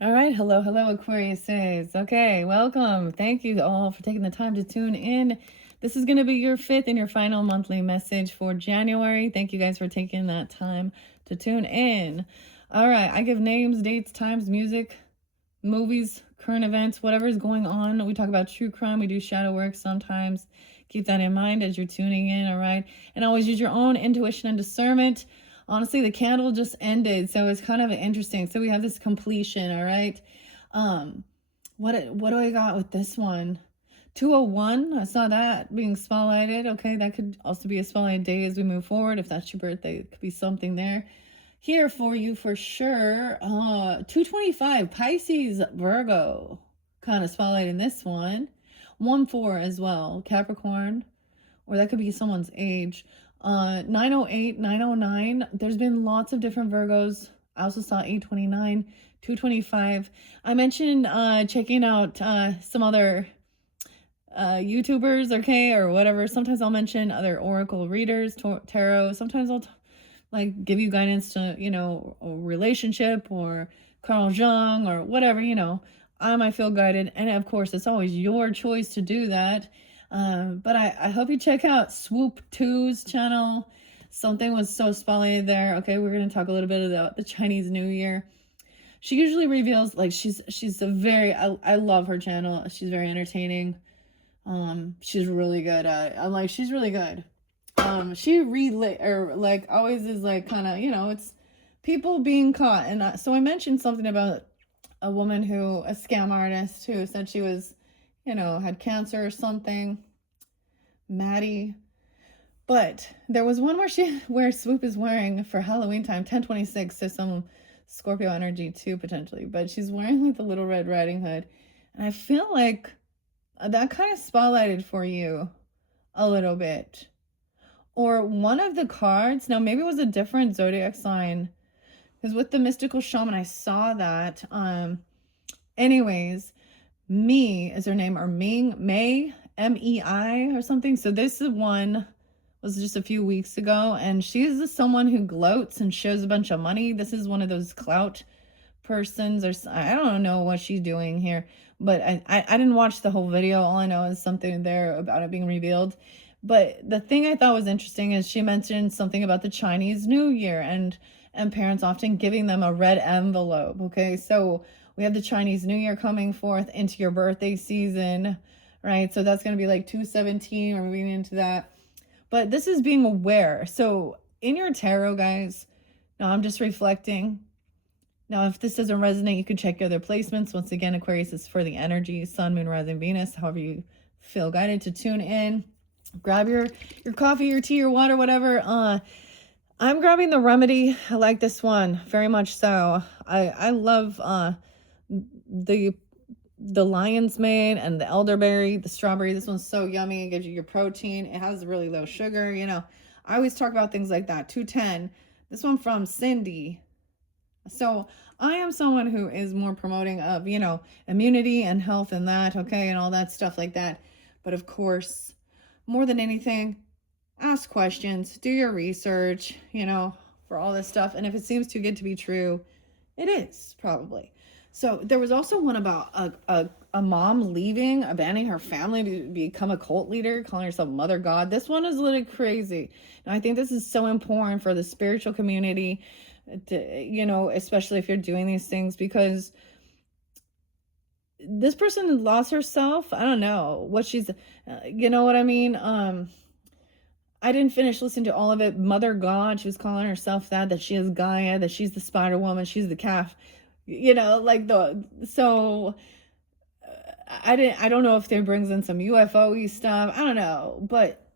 All right. Hello, hello, Aquariuses. Okay, welcome. Thank you all for taking the time to tune in. This is going to be your fifth and your final monthly message for January. Thank you guys for taking that time to tune in. All right. I give names, dates, times, music, movies, current events, whatever is going on. We talk about true crime. We do shadow work sometimes. Keep that in mind as you're tuning in. All right. And always use your own intuition and discernment. Honestly, the candle just ended, so it's kind of interesting. So we have this completion. All right. um what do I got with this one? 201, I saw that being spotlighted. Okay, that could also be a spotlight day as we move forward. If that's your birthday, it could be something there here for you for sure. 225, Pisces, Virgo, kind of spotlight in this one. 1-4 as well, Capricorn, or that could be someone's age. 908, 909, there's been lots of different Virgos. I also saw 829, 225. I mentioned checking out some other YouTubers, okay, or whatever. Sometimes I'll mention other oracle readers, tarot. Sometimes I'll like give you guidance to, a relationship or Carl Jung or whatever, I might feel guided. And of course, it's always your choice to do that. But I hope you check out Swoop 2's channel. Something was so spotlighted there. Okay, we're going to talk a little bit about the Chinese New Year. She usually reveals, like, she's a very, I love her channel. She's very entertaining. She's really good at, I'm like, she's really good. She relay, or like always is like kind of, it's people being caught. And so I mentioned something about a woman who, a scam artist who said she was, had cancer or something. Maddie. But there was one where Swoop is wearing for Halloween time, 1026, so some Scorpio energy too, potentially. But she's wearing like the Little Red Riding Hood. And I feel like that kind of spotlighted for you a little bit. Or one of the cards, now maybe it was a different zodiac sign, because with the mystical shaman, I saw that. Anyways, Me is her name, or Ming, May, Mei, or something. So this is one was just a few weeks ago, and she's someone who gloats and shows a bunch of money. This is one of those clout persons, or I don't know what she's doing here, but I didn't watch the whole video. All I know is something there about it being revealed. But the thing I thought was interesting is she mentioned something about the Chinese New Year and parents often giving them a red envelope. Okay, so we have the Chinese New Year coming forth into your birthday season, right? So that's going to be like 217. We're moving into that. But this is being aware. So in your tarot, guys, now I'm just reflecting. Now, if this doesn't resonate, you can check your other placements. Once again, Aquarius is for the energy, Sun, Moon, Rising, Venus, however you feel guided to tune in. Grab your coffee, your tea, your water, whatever. I'm grabbing the Remedy. I like this one very much so. I love the lion's mane and the elderberry, the strawberry. This one's so yummy. It gives you your protein. It has really low sugar. I always talk about things like that. 210. This one from Cindy. So I am someone who is more promoting of, immunity and health and that, okay, and all that stuff like that. But of course, more than anything, ask questions, do your research, for all this stuff. And if it seems too good to be true, it is probably. So there was also one about a mom leaving, abandoning her family to become a cult leader, calling herself Mother God. This one is a little crazy. And I think this is so important for the spiritual community, to, especially if you're doing these things, because this person lost herself. I don't know what she's, you know what I mean? I didn't finish listening to all of it. Mother God, she was calling herself that she is Gaia, that she's the Spider Woman, she's the calf, so I don't know if it brings in some UFO-y stuff. I don't know, but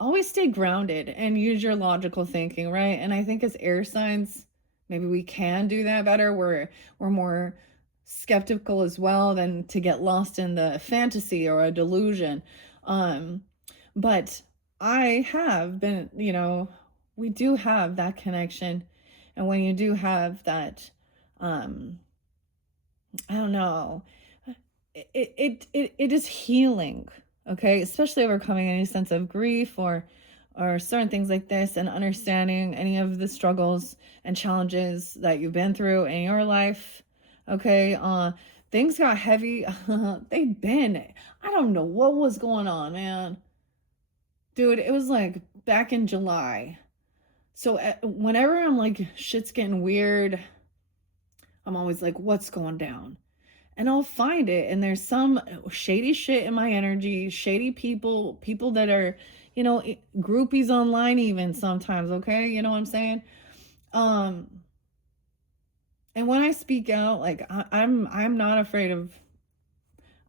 always stay grounded and use your logical thinking, right? And I think as air signs, maybe we can do that better. We're more skeptical as well than to get lost in the fantasy or a delusion. But I have been, we do have that connection. And when you do have that, I don't know, it is healing, okay? Especially overcoming any sense of grief or certain things like this, and understanding any of the struggles and challenges that you've been through in your life. Okay, things got heavy. They've been, I don't know what was going on, man. Dude, it was like back in July. So whenever I'm like, shit's getting weird, I'm always like, what's going down? And I'll find it. And there's some shady shit in my energy, shady people that are, groupies online even sometimes, okay? You know what I'm saying? Um, and when I speak out, like I'm not afraid of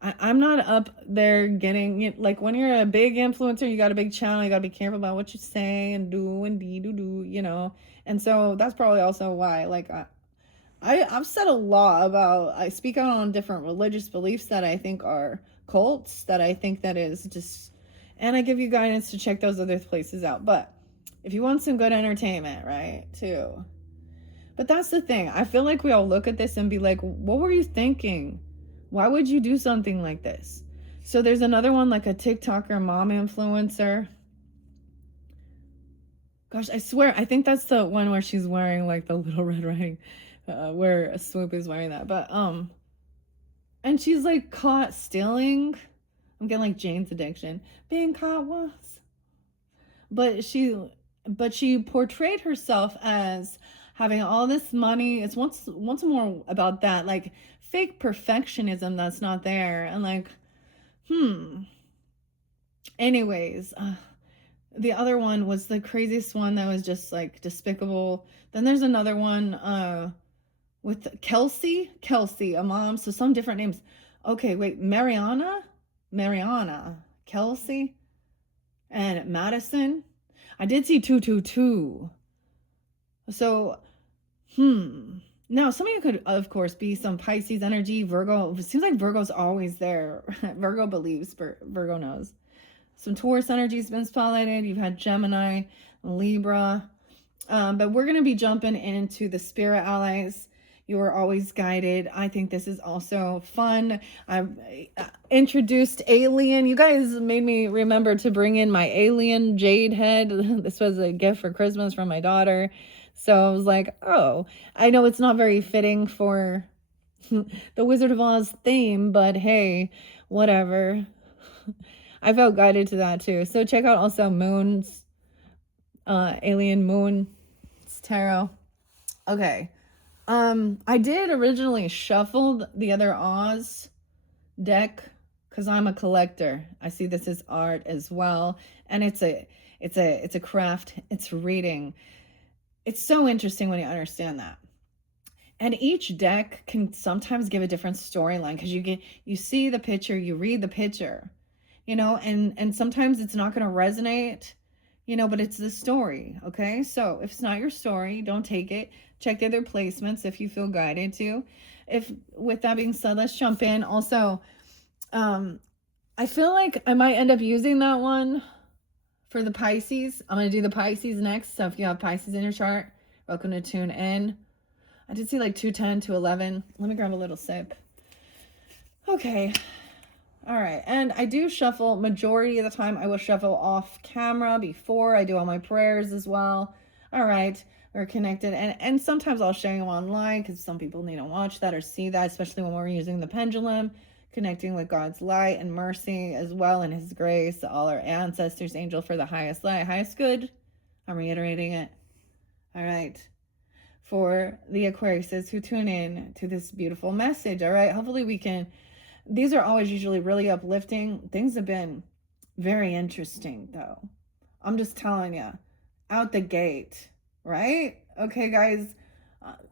I'm not up there getting like when you're a big influencer, you got a big channel, you got to be careful about what you say and do and do. And so that's probably also why like I've said a lot about I speak out on different religious beliefs that I think are cults, that I think that is just, and I give you guidance to check those other places out. But if you want some good entertainment, right, too. But that's the thing. I feel like we all look at this and be like, what were you thinking? Why would you do something like this? So there's another one, like a TikToker mom influencer. Gosh, I swear, I think that's the one where she's wearing like the Little Red Riding, where Swoop is wearing that. But and she's like caught stealing. I'm getting like Jane's Addiction, being caught once. But she portrayed herself as having all this money. It's once more about that like fake perfectionism that's not there, and like, anyways, the other one was the craziest one that was just like despicable. Then there's another one with Kelsey, a mom, so some different names. Okay, wait, Mariana, Kelsey, and Madison. I did see 222. So, now some of you could, of course, be some Pisces energy, Virgo. It seems like Virgo's always there. Virgo believes, Virgo knows. Some Taurus energy's been spotlighted. You've had Gemini, Libra. But we're going to be jumping into the spirit allies. You are always guided. I think this is also fun. I've introduced alien. You guys made me remember to bring in my alien jade head. This was a gift for Christmas from my daughter. So I was like, oh, I know it's not very fitting for the Wizard of Oz theme, but hey, whatever. I felt guided to that too. So check out also Moon's Alien Moon Tarot. Okay. I did originally shuffle the other Oz deck because I'm a collector. I see this as art as well, and it's a craft. It's reading. It's so interesting when you understand that. And each deck can sometimes give a different storyline because you see the picture, you read the picture, and sometimes it's not going to resonate, but it's the story. Okay, so if it's not your story, don't take it. Check the other placements if you feel guided to. If with that being said, let's jump in. Also, I feel like I might end up using that one for the Pisces. I'm going to do the Pisces next. So if you have Pisces in your chart, welcome to tune in. I did see like 210, 211. Let me grab a little sip. Okay. All right. And I do shuffle majority of the time. I will shuffle off camera before I do all my prayers as well. All right. We're connected. And sometimes I'll share them online because some people need to watch that or see that, especially when we're using the pendulum, connecting with God's light and mercy as well, and his grace, all our ancestors, angel for the highest light, highest good. I'm reiterating it. All right. For the Aquariuses who tune in to this beautiful message. All right. Hopefully we can. These are always usually really uplifting. Things have been very interesting, though. I'm just telling you, out the gate, right? Okay, guys.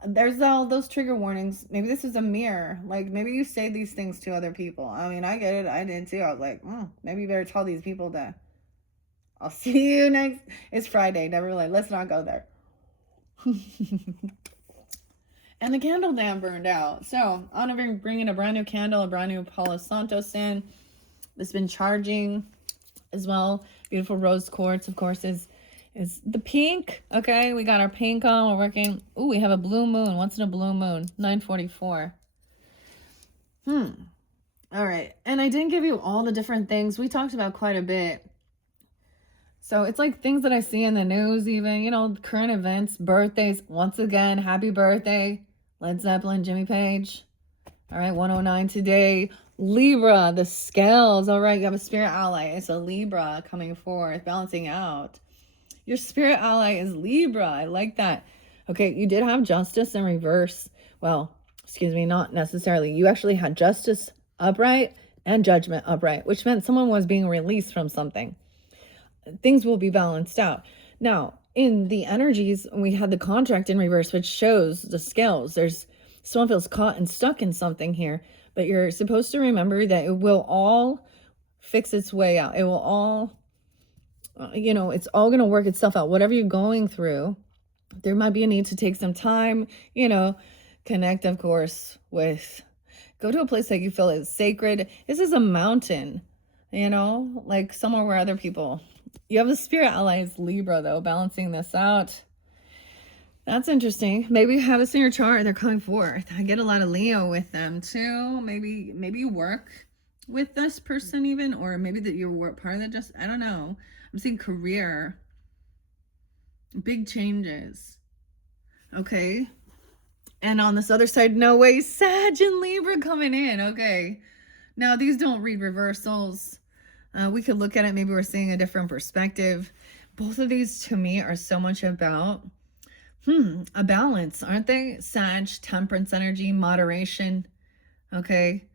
There's all those trigger warnings. Maybe this is a mirror. Like, maybe you say these things to other people. I mean, I get it. I did too. I was like, maybe you better tell these people that I'll see you next. It's Friday. Never mind. Let's not go there. And the candle damn burned out. So I'm gonna be bringing a brand new candle, a brand new Palo Santos in. It's been charging as well. Beautiful rose quartz, of course, is the pink. Okay, we got our pink on. We're working. Ooh, we have a blue moon. What's in a blue moon? 944. All right. And I didn't give you all the different things. We talked about quite a bit. So it's like things that I see in the news, even, current events, birthdays. Once again, happy birthday, Led Zeppelin, Jimmy Page. All right, 109 today. Libra, the scales. All right, you have a spirit ally. It's a Libra coming forth, balancing out. Your spirit ally is Libra. I like that. Okay, you did have justice in reverse. Well, excuse me, not necessarily. You actually had justice upright and judgment upright, which meant someone was being released from something. Things will be balanced out. Now, in the energies, we had the contract in reverse, which shows the scales. There's someone feels caught and stuck in something here, but you're supposed to remember that it will all fix its way out. It will all, it's all going to work itself out. Whatever you're going through, there might be a need to take some time, connect, of course, go to a place that you feel is sacred. This is a mountain, like somewhere where other people, you have the spirit allies, Libra, though, balancing this out. That's interesting. Maybe you have this in your chart and they're coming forth. I get a lot of Leo with them too. Maybe you work with this person even, or maybe that you're part of the I don't know. I'm seeing career, big changes. Okay. And on this other side, no way, Sag and Libra coming in. Okay. Now, these don't read reversals. We could look at it. Maybe we're seeing a different perspective. Both of these to me are so much about a balance, aren't they? Sag, temperance energy, moderation. Okay.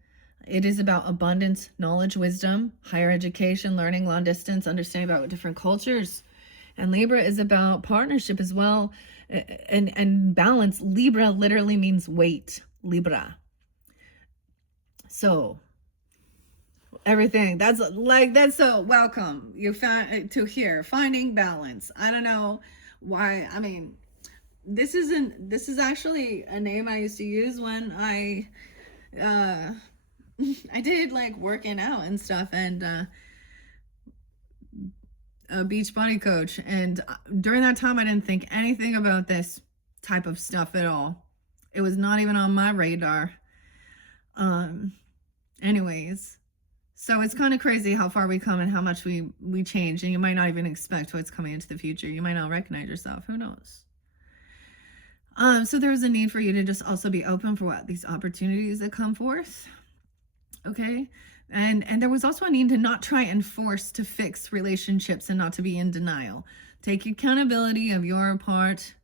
It is about abundance, knowledge, wisdom, higher education, learning, long distance, understanding about different cultures. And Libra is about partnership as well, and balance. Libra literally means weight. Libra. So everything that's so welcome. You found to hear finding balance. I don't know why. I mean, this is actually a name I used to use when I did like working out and stuff, and a beach body coach. And during that time, I didn't think anything about this type of stuff at all. It was not even on my radar. Anyways, so it's kind of crazy how far we come and how much we change, and you might not even expect what's coming into the future. You might not recognize yourself. Who knows? So there's a need for you to just also be open for these opportunities that come forth. Okay. And there was also a need to not try and force to fix relationships and not to be in denial. Take accountability of your part,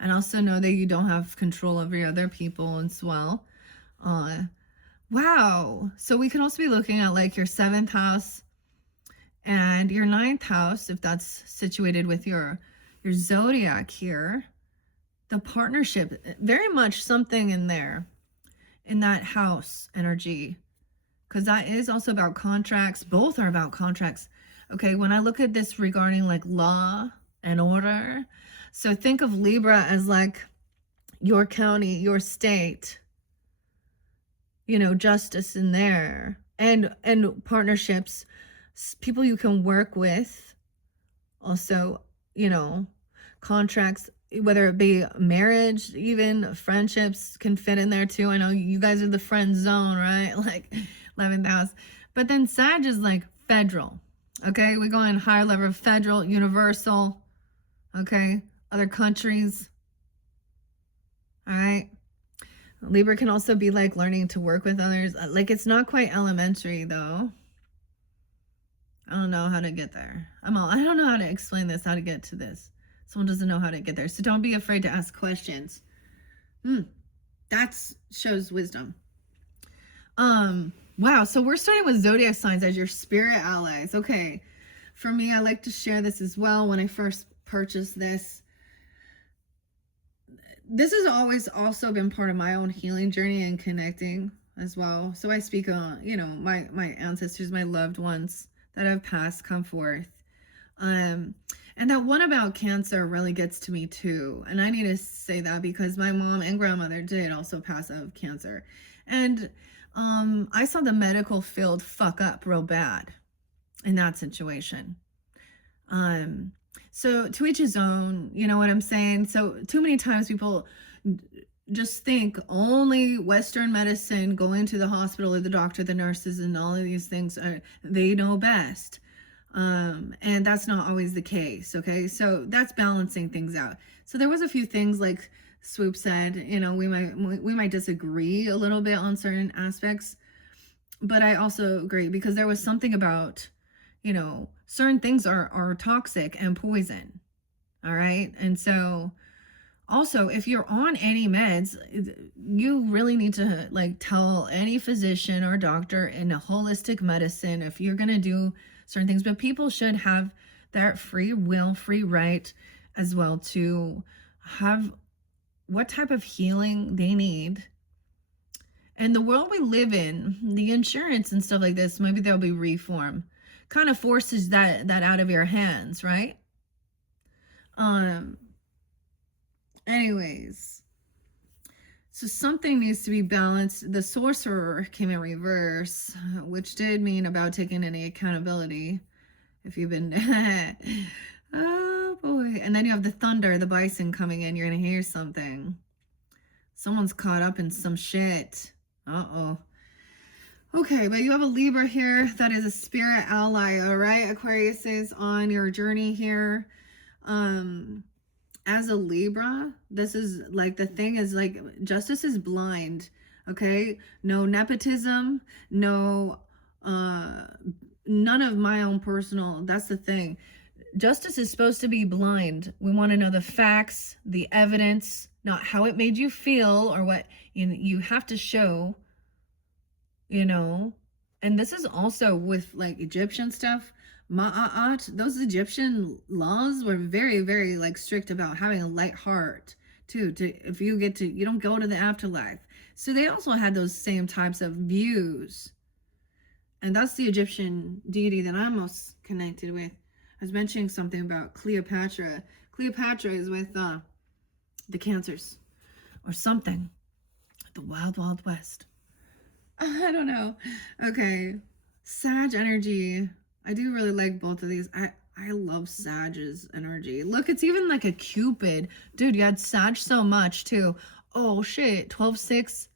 and also know that you don't have control over other people as well. Wow. So we can also be looking at like your 7th house and your 9th house, if that's situated with your zodiac here. The partnership, very much something in there, in that house energy, because that is also about contracts. Both are about contracts. Okay, when I look at this regarding like law and order, so think of Libra as like your county, your state, justice in there, and partnerships, people you can work with. Also, contracts, whether it be marriage, even friendships can fit in there too. I know you guys are the friend zone, right? Like 11th house. But then Sag is like federal. Okay, we go in higher level of federal, universal. Okay, other countries. All right. Libra can also be like learning to work with others. Like it's not quite elementary though. I don't know how to get there. I don't know how to explain this, how to get to this. Someone doesn't know how to get there. So don't be afraid to ask questions. That shows wisdom. Wow. So we're starting with zodiac signs as your spirit allies. Okay. For me, I like to share this as well. When I first purchased this has always also been part of my own healing journey and connecting as well. So I speak on, my ancestors, my loved ones that have passed come forth. And that one about cancer really gets to me too. And I need to say that because my mom and grandmother did also pass out of cancer. And I saw the medical field fuck up real bad in that situation. So to each his own, you know what I'm saying? So too many times people just think only Western medicine, going to the hospital or the doctor, the nurses, and all of these things, they know best. And that's not always the case. Okay. So that's balancing things out. So there was a few things like Swoop said, you know, we might disagree a little bit on certain aspects, but I also agree because there was something about, you know, certain things are toxic and poison. All right. And so also, if you're on any meds, you really need to like tell any physician or doctor in a holistic medicine if you're going to do certain things. But people should have that free will, free right as well to have what type of healing they need. And the world we live in, the insurance and stuff like this, maybe there'll be reform, kind of forces that out of your hands, right? Um Anyways, so something needs to be balanced. The sorcerer came in reverse, which did mean about taking any accountability. If you've been, oh boy. And then you have the thunder, the bison coming in. You're going to hear something. Someone's caught up in some shit. Uh-oh. Okay, but you have a Libra here that is a spirit ally, all right? Aquarius is on your journey here. As a Libra, this is like, the thing is like, justice is blind, okay? No nepotism, no, none of my own personal, that's the thing. Justice is supposed to be blind. We want to know the facts, the evidence, not how it made you feel or what you have to show, you know. And this is also with like Egyptian stuff. Ma'at, those Egyptian laws were very, very like strict about having a light heart too. To if you get to, you don't go to the afterlife. So they also had those same types of views. And that's the Egyptian deity that I'm most connected with. I was mentioning something about Cleopatra. Cleopatra is with the Cancers or something. The Wild Wild West. I don't know. Okay. Sag energy. I do really like both of these. I love Sag's energy. Look, it's even like a Cupid. Dude, you had Sag so much too. Oh shit. 12-6.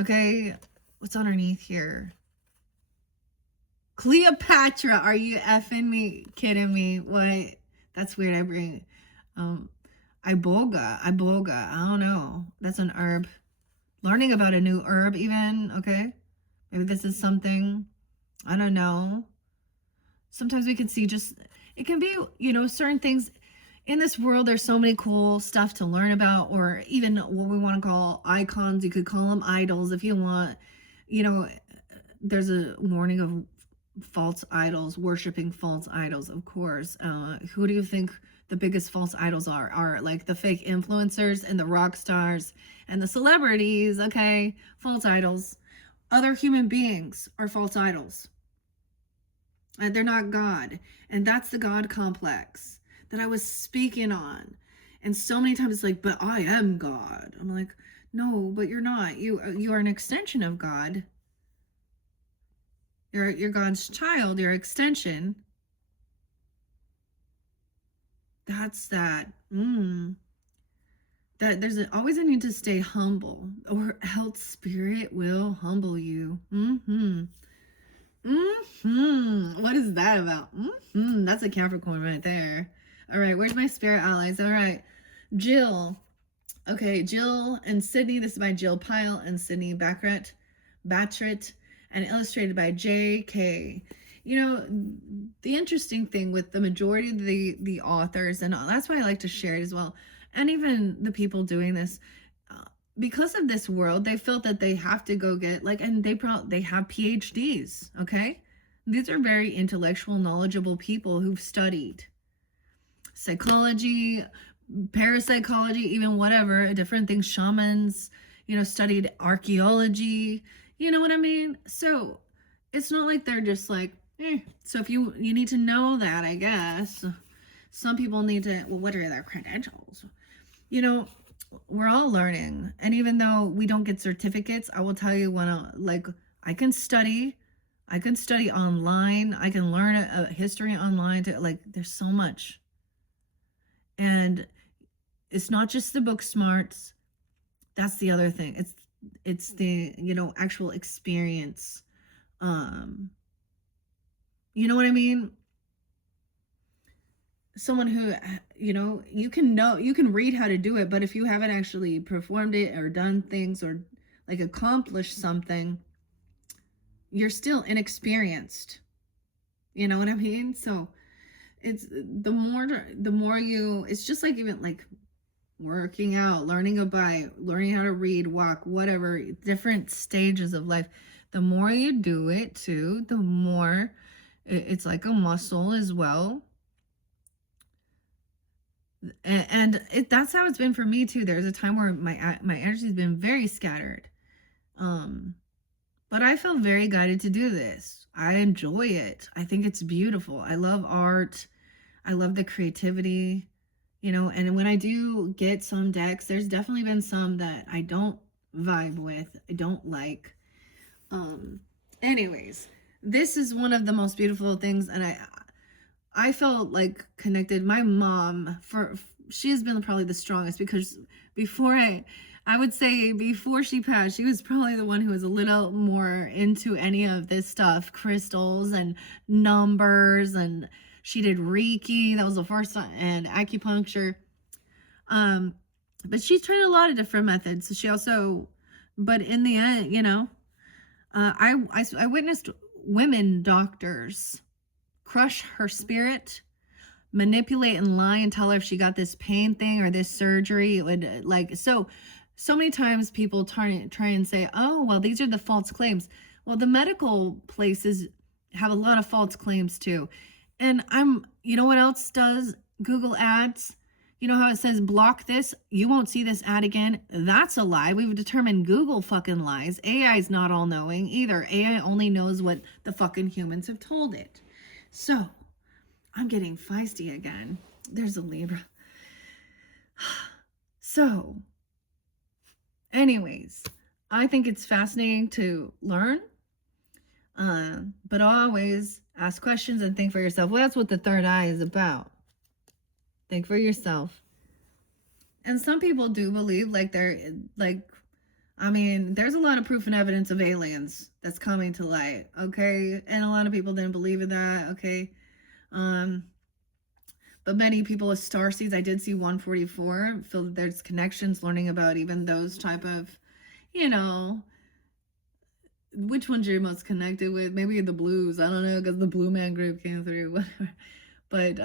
Okay. What's underneath here? Cleopatra. Are you effing me? Kidding me? What? That's weird. I bring Iboga. I don't know. That's an herb. Learning about a new herb even. Okay. Maybe this is something. I don't know. Sometimes we can see just, it can be, you know, certain things in this world. There's so many cool stuff to learn about, or even what we want to call icons. You could call them idols if you want. You know, there's a warning of false idols, worshiping false idols, of course. Who do you think the biggest false idols are like the fake influencers and the rock stars and the celebrities? Okay, false idols. Other human beings are false idols. They're not God. And that's the God complex that I was speaking on. And so many times it's like, but I am God. I'm like, no, but you're not. You are an extension of God. You're God's child, your extension. That's that. That there's always a need to stay humble, or else spirit will humble you. What is that about? That's a Capricorn right there. All right, where's my spirit allies? All right, Jill. Okay, Jill and Sydney. This is by Jill Pyle and Sydney Battret, and illustrated by J.K. You know, the interesting thing with the majority of the authors, and that's why I like to share it as well, and even the people doing this, because of this world, they felt that they have to go get like, and they have PhDs. Okay, these are very intellectual, knowledgeable people who've studied psychology, parapsychology, even whatever different things, shamans, you know, studied archaeology. You know what I mean? So it's not like they're just like, So if you need to know that, I guess. Some people need to, well, what are their credentials? You know, we're all learning. And even though we don't get certificates, I will tell you I can study online. I can learn a history online. There's so much. And it's not just the book smarts. That's the other thing. It's the, you know, actual experience. You know what I mean? someone who, you can read how to do it, but if you haven't actually performed it or done things or like accomplished something, you're still inexperienced. You know what I mean? So it's the more you, it's just like even like working out, learning a bike, learning how to read, walk, whatever, different stages of life. The more you do it too, the more it's like a muscle as well. And that's how it's been for me too. There's a time where my energy's been very scattered. But I feel very guided to do this. I enjoy it. I think it's beautiful. I love art. I love the creativity, and when I do get some decks, there's definitely been some that I don't vibe with, I don't like. Anyways, this is one of the most beautiful things, and I felt like connected. My mom, she has been probably the strongest, because I would say before she passed, she was probably the one who was a little more into any of this stuff, crystals and numbers, and she did Reiki. That was the first time, and acupuncture. But she tried a lot of different methods. She also, but in the end, I witnessed women doctors crush her spirit, manipulate and lie and tell her if she got this pain thing or this surgery. It would so many times people try and say, oh, well, these are the false claims. Well, the medical places have a lot of false claims too. And you know what else does Google ads? You know how it says block this, you won't see this ad again? That's a lie. We've determined Google fucking lies. AI is not all knowing either. AI only knows what the fucking humans have told it. So I'm getting feisty again. There's a Libra. So anyways, I think it's fascinating to learn, but always ask questions and think for yourself. Well, that's what the third eye is about. Think for yourself. And some people do believe there's a lot of proof and evidence of aliens that's coming to light, okay? And a lot of people didn't believe in that, okay? But many people with starseeds, I did see 144, feel that there's connections, learning about even those type of, which ones you're most connected with. Maybe the blues, I don't know, because the Blue Man Group came through, whatever. But,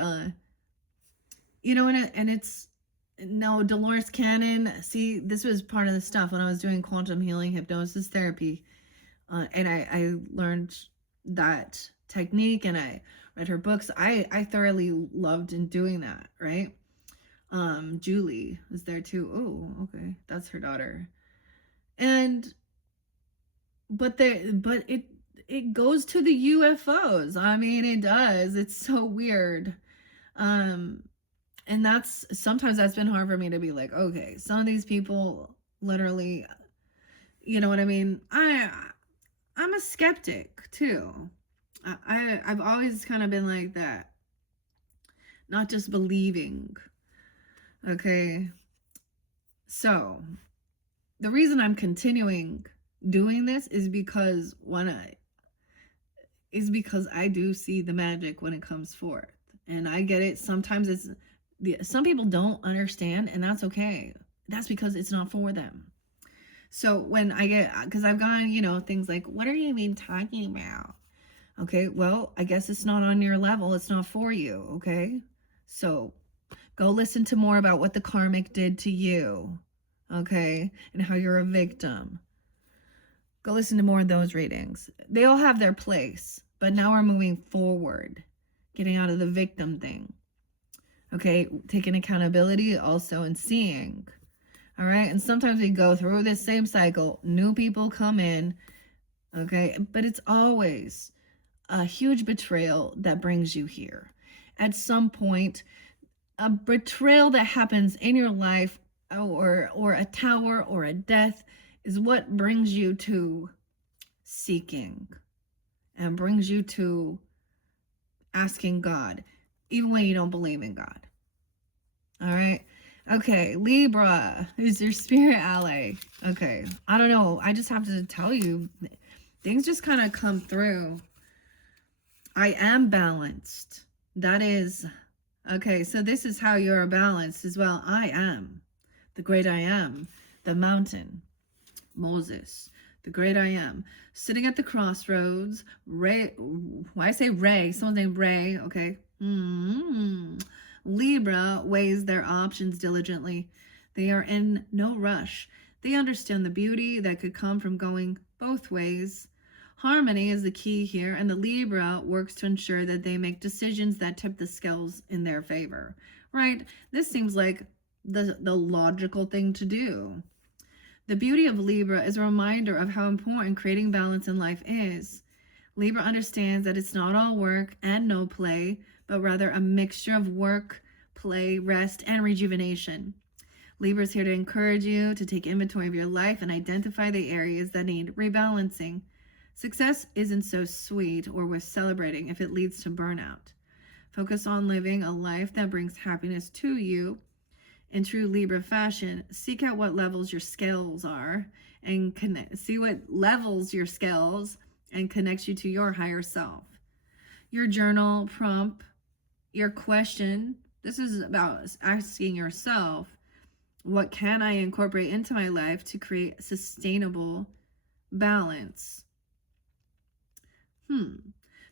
and it's, no, Dolores Cannon, see, this was part of the stuff when I was doing quantum healing hypnosis therapy. And I learned that technique, and I read her books. I thoroughly loved in doing that, right? Julie was there too. Oh, okay. That's her daughter. But it goes to the UFOs. I mean, it does. It's so weird. And sometimes that's been hard for me to be like, okay, some of these people literally, you know what I mean? I'm a skeptic too. I've always kind of been like that. Not just believing. Okay. So the reason I'm continuing doing this is because I do see the magic when it comes forth. And I get it. Sometimes some people don't understand, and that's okay. That's because it's not for them. So when because I've gone, things like, what are you even talking about? Okay, well, I guess it's not on your level. It's not for you, okay? So go listen to more about what the karmic did to you, okay? And how you're a victim. Go listen to more of those readings. They all have their place, but now we're moving forward, getting out of the victim thing. Okay, taking accountability also and seeing. All right, and sometimes we go through this same cycle. New people come in, okay, but it's always a huge betrayal that brings you here. At some point, a betrayal that happens in your life, or a tower or a death, is what brings you to seeking and brings you to asking God, even when you don't believe in God. All right. Okay, Libra is your spirit ally. Okay, I don't know. I just have to tell you, things just kind of come through. I am balanced. That is Okay, so this is how you're balanced as well. I am the great I am, the mountain, Moses, the great I am, sitting at the crossroads. Ray, why I say Ray? Someone's named Ray. Okay. Libra weighs their options diligently. They are in no rush. They understand the beauty that could come from going both ways. Harmony is the key here, and the Libra works to ensure that they make decisions that tip the scales in their favor. Right? This seems like the logical thing to do. The beauty of Libra is a reminder of how important creating balance in life is. Libra understands that it's not all work and no play, but rather a mixture of work, play, rest, and rejuvenation. Libra is here to encourage you to take inventory of your life and identify the areas that need rebalancing. Success isn't so sweet or worth celebrating if it leads to burnout. Focus on living a life that brings happiness to you. In true Libra fashion, seek out what levels your scales are and see what levels your scales and connects you to your higher self. Your journal prompt, your question, this is about asking yourself, what can I incorporate into my life to create sustainable balance?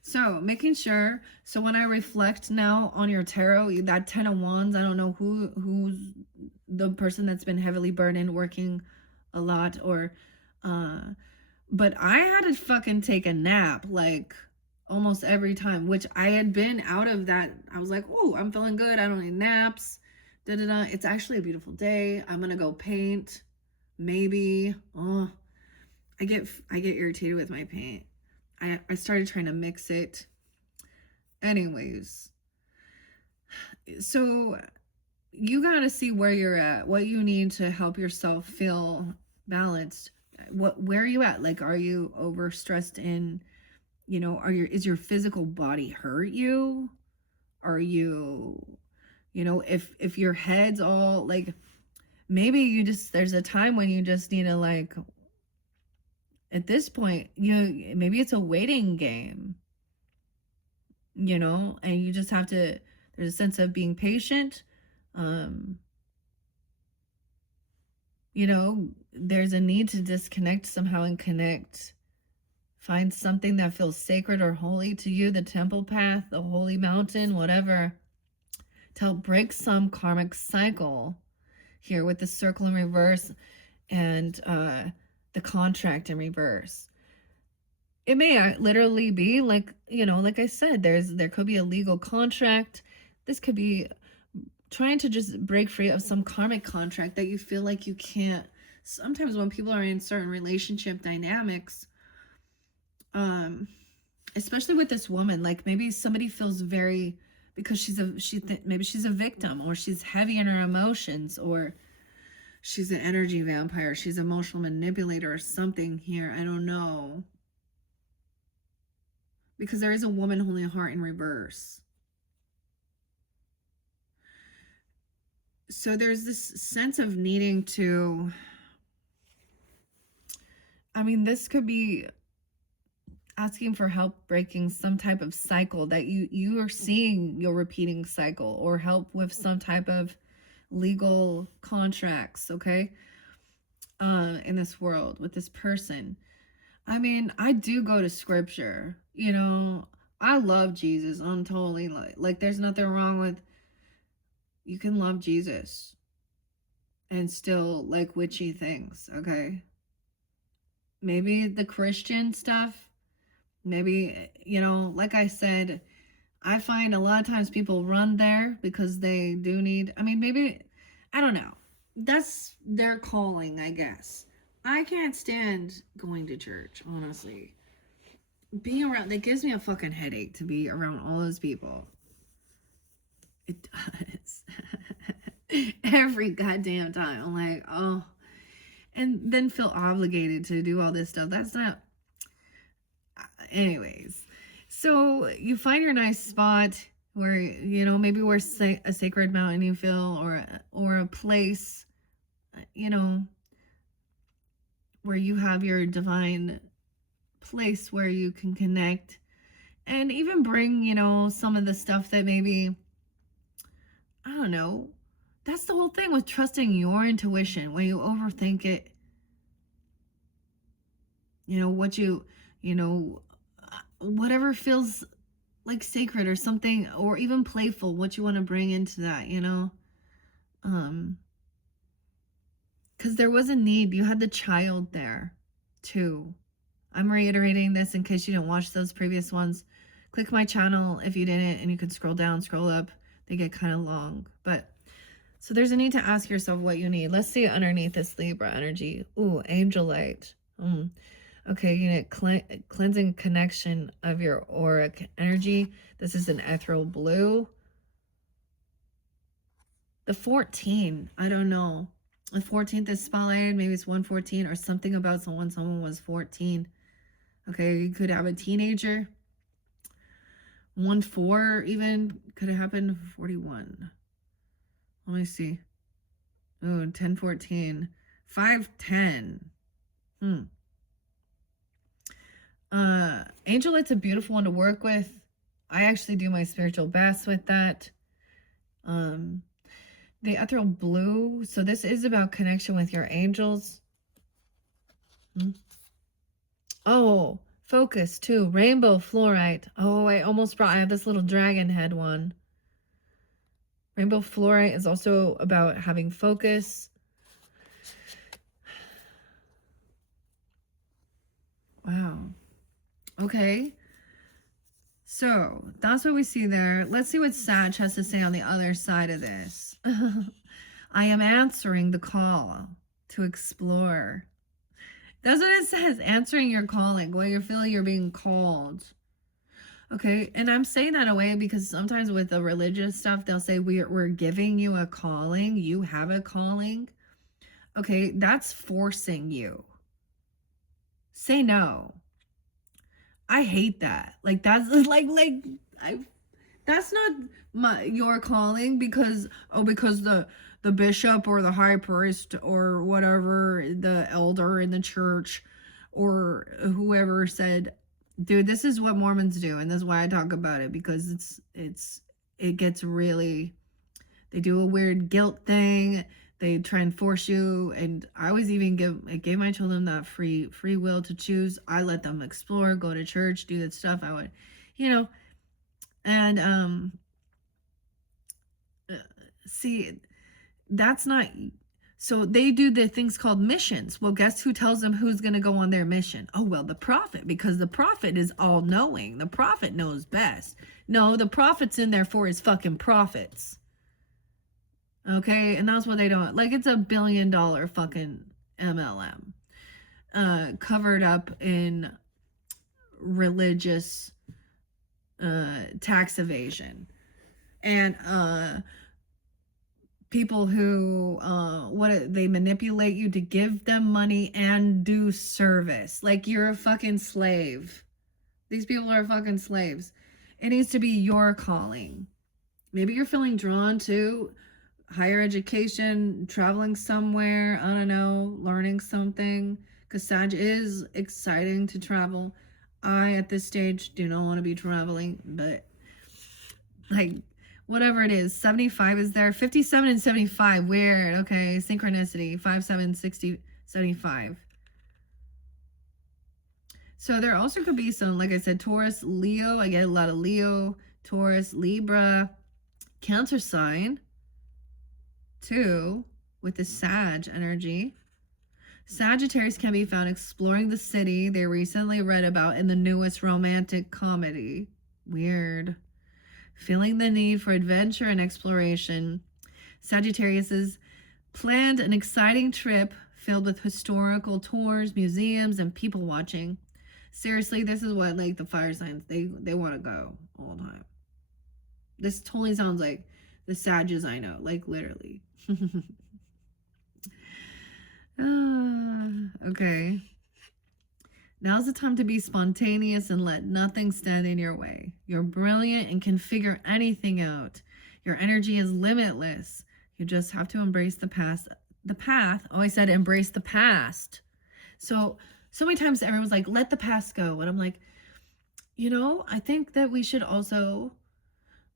So making sure, so when I reflect now on your tarot, that 10 of Wands, I don't know who's the person that's been heavily burdened, working a lot, or but I had to fucking take a nap like almost every time, which I had been out of that. I was like, oh, I'm feeling good, I don't need naps. It's actually a beautiful day. I'm gonna go paint. Maybe. I get irritated with my paint. I started trying to mix it. Anyways, so you got to see where you're at, what you need to help yourself feel balanced. Where are you at? Like, are you overstressed in, is your physical body hurt you? Are you, if your head's all like, maybe there's a time when you just need to like, at this point, maybe it's a waiting game, and you just have to, there's a sense of being patient. There's a need to disconnect somehow and connect. Find something that feels sacred or holy to you, the temple path, the holy mountain, whatever, to help break some karmic cycle here with the circle in reverse and the contract in reverse. It may literally be like, like I said, there could be a legal contract. This could be trying to just break free of some karmic contract that you feel like you can't. Sometimes when people are in certain relationship dynamics, especially with this woman, like maybe somebody feels very, because maybe she's a victim, or she's heavy in her emotions, or she's an energy vampire, she's an emotional manipulator or something here. I don't know. Because there is a woman holding a heart in reverse. So there's this sense of needing to, this could be asking for help breaking some type of cycle that you are seeing your repeating cycle, or help with some type of legal contracts, okay, in this world with this person. I do go to scripture, I love Jesus. I'm totally like there's nothing wrong with, you can love Jesus and still like witchy things, okay? Maybe the Christian stuff, maybe, like I said, I find a lot of times people run there because they do need, maybe, I don't know. That's their calling, I guess. I can't stand going to church, honestly. Being around, it gives me a fucking headache to be around all those people. It does. Every goddamn time. I'm like, oh. And then feel obligated to do all this stuff. That's not. Anyways. So you find your nice spot where, maybe where a sacred mountain you feel, or a place, where you have your divine place where you can connect, and even bring, some of the stuff that maybe I don't know. That's the whole thing with trusting your intuition. When you overthink it, you know, you know, whatever feels like sacred or something, or even playful, what you want to bring into that, you know? Because there was a need. You had the child there, too. I'm reiterating this in case you didn't watch those previous ones. Click my channel if you didn't, and you can scroll down, scroll up. They get kind of long. But, so there's a need to ask yourself what you need. Let's see underneath this Libra energy. Ooh, angel light. Okay, you need cleansing connection of your auric energy. This is an ethereal blue. The 14, I don't know. The 14th is spotlighted. Maybe it's 114 or something about someone was 14. Okay, you could have a teenager. 1-4 even could have happened. 41. Let me see. Oh, 10-14. 5-10. Angel light's a beautiful one to work with. I actually do my spiritual best with that. The ethereal blue. So this is about connection with your angels. Oh, focus too. Rainbow fluorite. Oh, I have this little dragon head one. Rainbow fluorite is also about having focus. Wow. Okay. So that's what we see there. Let's see what Sag has to say on the other side of this. I am answering the call to explore. That's what it says. Answering your calling. When you're feeling you're being called. Okay. And I'm saying that away because sometimes with the religious stuff, they'll say we're giving you a calling. You have a calling. Okay. That's forcing you. Say no. I hate that. Like that's that's not your calling because the bishop or the high priest or whatever, the elder in the church or whoever said, dude, this is what Mormons do, and this is why I talk about it, because it gets really, they do a weird guilt thing. They try and force you, and I always even gave my children that free will to choose. I let them explore, go to church, do that stuff. I would, and see, that's not. So they do the things called missions. Well, guess who tells them who's going to go on their mission? Oh, well, the prophet, because the prophet is all knowing. The prophet knows best. No, the prophet's in there for his fucking profits. Okay, and that's what they don't like. It's $1 billion fucking MLM, covered up in religious tax evasion, and people who they manipulate you to give them money and do service like you're a fucking slave. These people are fucking slaves. It needs to be your calling. Maybe you're feeling drawn to higher education, traveling somewhere, I don't know, learning something, because Sag is exciting to travel. I, at this stage, do not want to be traveling, but like, whatever it is, 75 is there, 57 and 75, weird, okay, synchronicity, 5, 7, 60, 75. So there also could be some, like I said, Taurus, Leo, I get a lot of Leo, Taurus, Libra, Cancer sign, too, with the Sag energy. Sagittarius can be found exploring the city they recently read about in the newest romantic comedy. Weird. Feeling the need for adventure and exploration, Sagittarius has planned an exciting trip filled with historical tours, museums, and people watching. Seriously, this is what, like, the fire signs, they want to go all the time. This totally sounds like the Sages I know, like, literally. Okay. Now's the time to be spontaneous and let nothing stand in your way. You're brilliant and can figure anything out. Your energy is limitless. You just have to embrace the past. The path. Oh, I said embrace the past. So many times everyone's like, let the past go. And I'm like, I think that we should also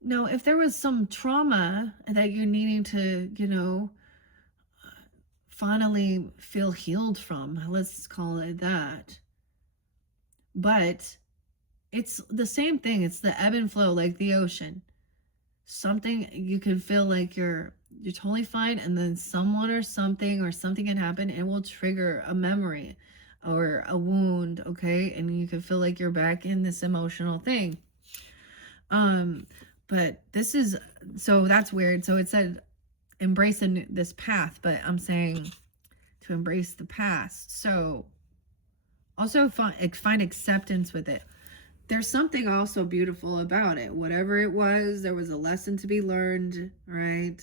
Now, if there was some trauma that you're needing to, finally feel healed from, let's call it that. But it's the same thing. It's the ebb and flow, like the ocean. Something you can feel like you're totally fine, and then someone or something can happen and will trigger a memory or a wound, okay? And you can feel like you're back in this emotional thing. But this is, so that's weird. So it said embrace this path, but I'm saying to embrace the past. So also find acceptance with it. There's something also beautiful about it. Whatever it was, there was a lesson to be learned, right?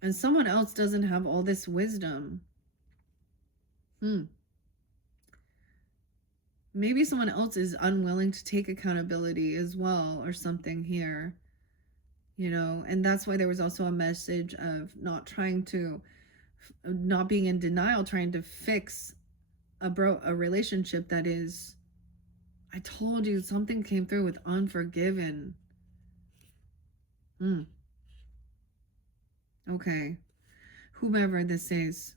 And someone else doesn't have all this wisdom. Maybe someone else is unwilling to take accountability as well, or something here. And that's why there was also a message of not being in denial, trying to fix a relationship that is, I told you, something came through with unforgiven. Okay. Whomever this is.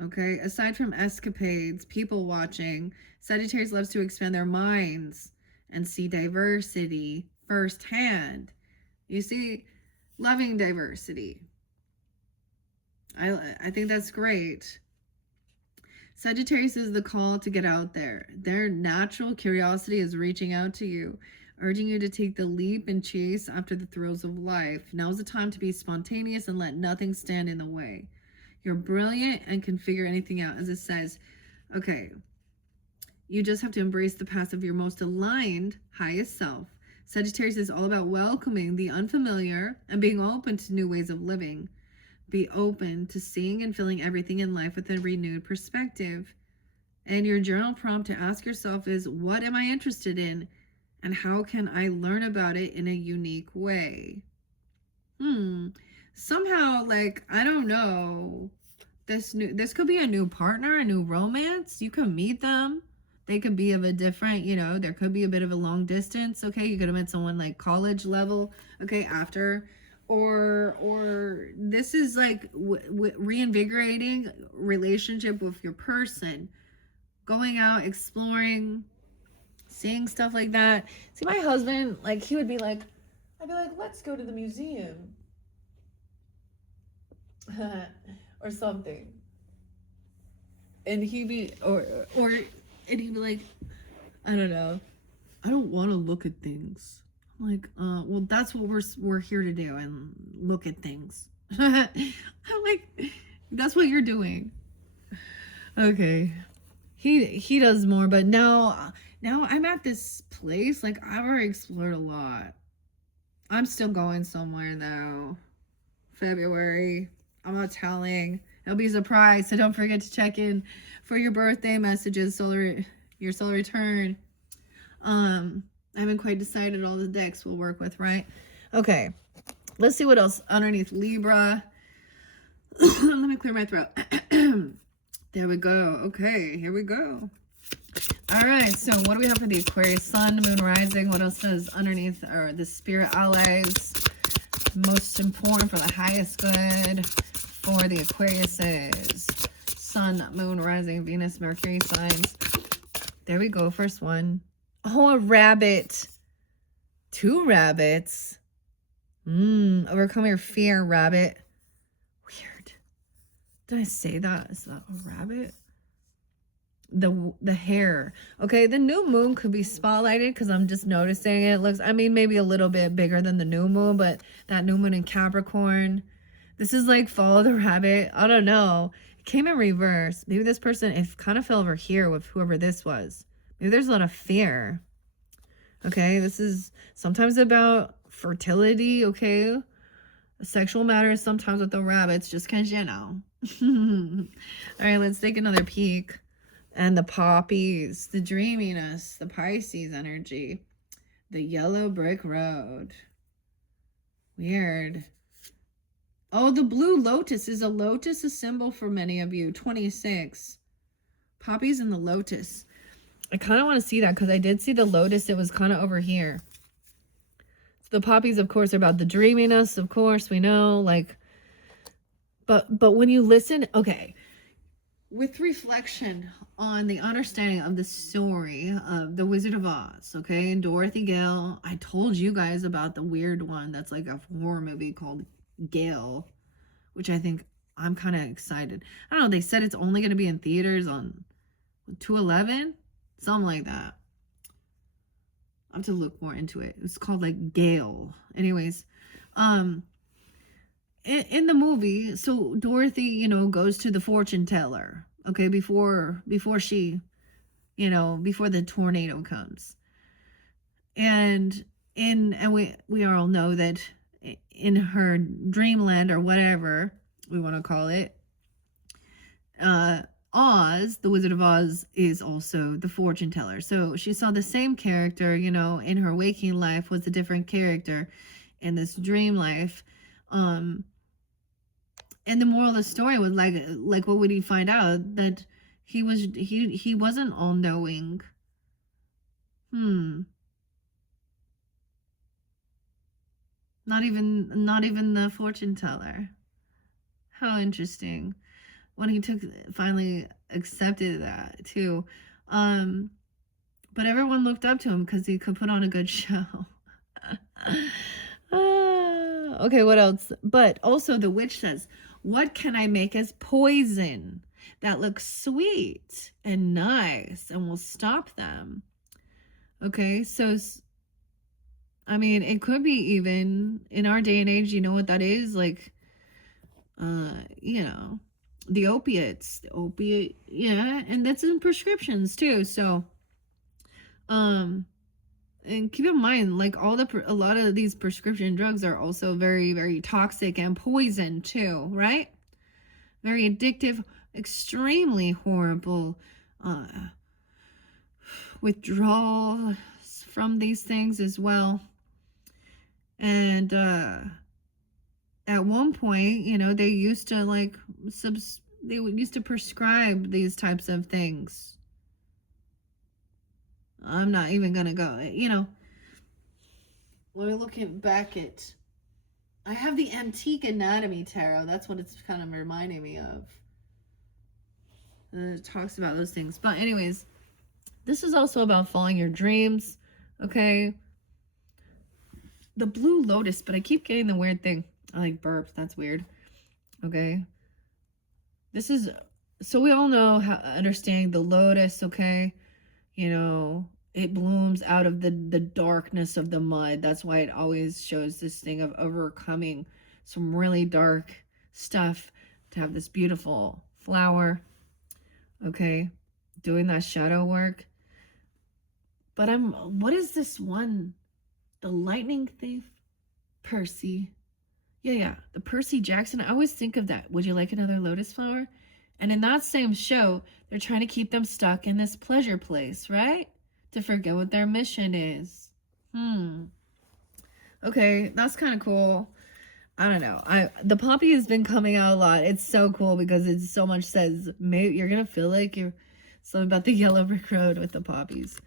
Okay. Aside from escapades, people watching, Sagittarius loves to expand their minds and see diversity firsthand. You see, loving diversity. I think that's great. Sagittarius is the call to get out there. Their natural curiosity is reaching out to you, urging you to take the leap and chase after the thrills of life. Now's the time to be spontaneous and let nothing stand in the way. You're brilliant and can figure anything out, as it says. Okay, you just have to embrace the path of your most aligned, highest self. Sagittarius is all about welcoming the unfamiliar and being open to new ways of living. Be open to seeing and feeling everything in life with a renewed perspective. And your journal prompt to ask yourself is, what am I interested in? And how can I learn about it in a unique way? Somehow, like, I don't know, this could be a new partner, a new romance. You can meet them. They could be of a different, there could be a bit of a long distance. Okay, you could have met someone like college level, okay, after, or this is like reinvigorating relationship with your person, going out, exploring, seeing stuff like that. See, my husband, like, he would be like, I'd be like, let's go to the museum or something, and he'd be and he'd be like, I don't know, I don't want to look at things. I'm like, well, that's what we're here to do, and look at things. I'm like, that's what you're doing. Okay. He does more, but now I'm at this place, like, I've already explored a lot. I'm still going somewhere though. February. I'm not telling. It'll be a surprise. So don't forget to check in for your birthday messages, your solar return. I haven't quite decided all the decks we'll work with, right? Okay. Let's see what else underneath Libra. Let me clear my throat. There we go. Okay, here we go. All right, so what do we have for the Aquarius Sun, Moon, Rising? What else does underneath are the Spirit Allies? Most important for the highest good for the Aquariuses. Sun, Moon, Rising, Venus, Mercury signs. There we go. First one. Oh, a rabbit. 2 rabbits. Overcome your fear, rabbit. Weird. Did I say that? Is that a rabbit? The hair. Okay, the new moon could be spotlighted because I'm just noticing it looks, I mean, maybe a little bit bigger than the new moon, but that new moon in Capricorn. This is like follow the rabbit. I don't know. It came in reverse. Maybe this person, it kind of fell over here with whoever this was. Maybe there's a lot of fear. Okay, this is sometimes about fertility, okay? Sexual matters sometimes with the rabbits, just because, All right, let's take another peek. And the poppies, the dreaminess, the Pisces energy, the yellow brick road. Weird. Oh, the blue lotus. Is a lotus a symbol for many of you? 26. Poppies and the lotus. I kind of want to see that because I did see the lotus. It was kind of over here. The poppies, of course, are about the dreaminess, of course, we know, like, but when you listen, okay, with reflection on the understanding of the story of the Wizard of Oz, okay, and Dorothy Gale, I told you guys about the weird one that's like a horror movie called Gale, which I think I'm kind of excited. I don't know, they said it's only going to be in theaters on 2/11, something like that. I have to look more into it. It's called like Gale. Anyways, in the movie, so Dorothy, you know, goes to the fortune teller, okay, before she, you know, before the tornado comes. And we all know that in her dreamland, or whatever we want to call it, Oz, the Wizard of Oz, is also the fortune teller. So she saw the same character, you know, in her waking life was a different character in this dream life. And the moral of the story was like what would he find out? That he wasn't all knowing. Not even the fortune teller. How interesting. When he finally accepted that too. But everyone looked up to him because he could put on a good show. Okay, what else? But also the witch says, what can I make as poison that looks sweet and nice and will stop them? Okay, so I mean, it could be even in our day and age, you know what that is? Like, you know, the opiates, yeah, and that's in prescriptions too. So, and keep in mind, like a lot of these prescription drugs are also very, very toxic and poison too, right? Very addictive, extremely horrible withdrawal from these things as well. And at one point, you know, they used to prescribe these types of things. I'm not even gonna go, you know. Let me look back at. I have the Antique Anatomy Tarot. That's what it's kind of reminding me of. It talks about those things. But anyways, this is also about following your dreams. Okay. The Blue Lotus, but I keep getting the weird thing. I like burps. That's weird. Okay. This is, so we all know how understanding the lotus, okay? You know, it blooms out of the darkness of the mud. That's why it always shows this thing of overcoming some really dark stuff to have this beautiful flower. Okay. Doing that shadow work. But what is this one? The lightning thief? Percy. Yeah, the Percy Jackson. I always think of that. Would you like another lotus flower? And in that same show, they're trying to keep them stuck in this pleasure place, right? To forget what their mission is. Okay, that's kind of cool. I don't know. The poppy has been coming out a lot. It's so cool because it so much says, maybe you're going to feel like you're something about the yellow brick road with the poppies.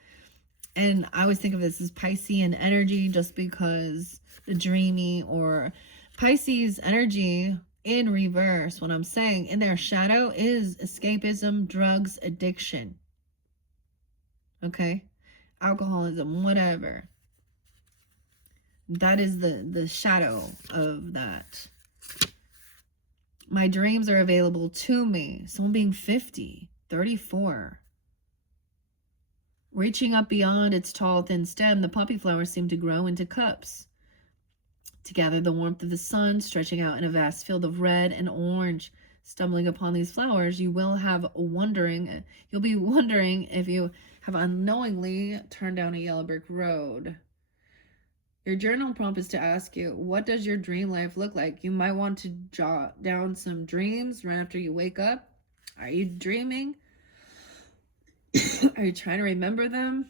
And I always think of this as Piscean energy just because the dreamy, or Pisces energy in reverse, what I'm saying in their shadow is escapism, drugs, addiction. Okay? Alcoholism, whatever. That is the shadow of that. My dreams are available to me. Someone being 50, 34. Reaching up beyond its tall, thin stem, the poppy flowers seem to grow into cups. To gather the warmth of the sun, stretching out in a vast field of red and orange. Stumbling upon these flowers, you'll be wondering if you have unknowingly turned down a yellow brick road. Your journal prompt is to ask you, what does your dream life look like? You might want to jot down some dreams right after you wake up. Are you dreaming? Are you trying to remember them?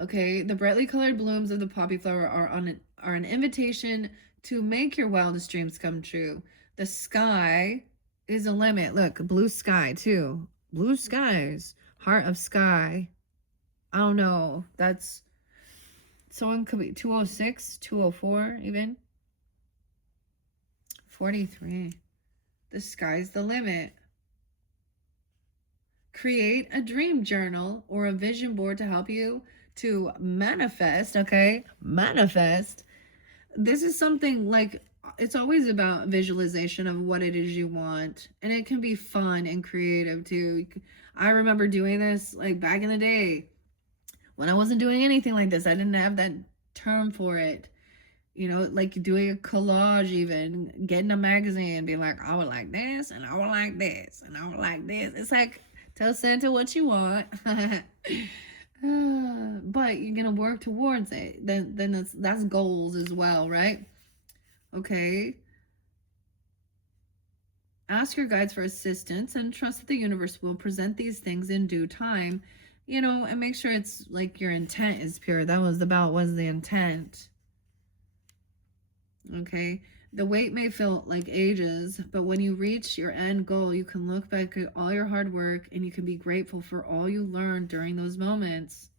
Okay, the brightly colored blooms of the poppy flower are an invitation to make your wildest dreams come true. The sky is a limit. Look, blue sky too. Blue skies. Heart of sky. I don't know. That's Someone could be 206, 204 even. 43. The sky's the limit. Create a dream journal or a vision board to help you to manifest, okay? Manifest. This is something like it's always about visualization of what it is you want, and it can be fun and creative too. I remember doing this like back in the day when I wasn't doing anything like this. I didn't have that term for it. You know, like doing a collage, even getting a magazine, being like, I would like this, and I would like this, and I would like this. It's like, tell Santa what you want. But you're gonna work towards it. Then that's goals as well, right? Okay. Ask your guides for assistance and trust that the universe will present these things in due time. You know, and make sure it's like your intent is pure. That was the intent. Okay. The wait may feel like ages, but when you reach your end goal, you can look back at all your hard work and you can be grateful for all you learned during those moments.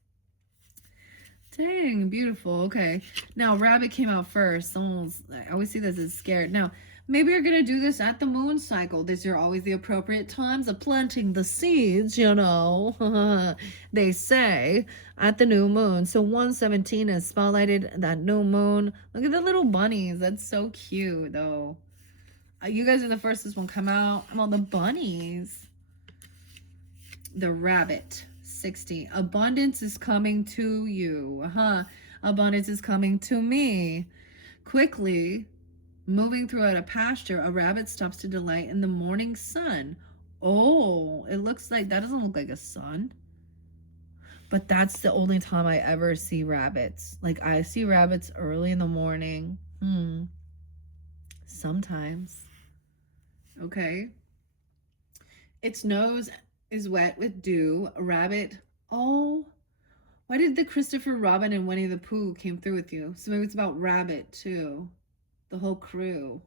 Dang, beautiful. Okay. Now, rabbit came out first. I always see this as scared. Now, maybe you're going to do this at the moon cycle. These are always the appropriate times of planting the seeds, you know. They say at the new moon. So 117 is spotlighted that new moon. Look at the little bunnies. That's so cute, though. You guys are the first this one come out. I'm on the bunnies. The rabbit. 60. Abundance is coming to you. Abundance is coming to me. Quickly moving throughout a pasture, a rabbit stops to delight in the morning sun. Oh, it looks like that doesn't look like a sun. But that's the only time I ever see rabbits. Like I see rabbits early in the morning. Sometimes. Okay. Its nose is wet with dew. A rabbit. Oh, why did the Christopher Robin and Winnie the Pooh came through with you? So maybe it's about rabbit too. The whole crew.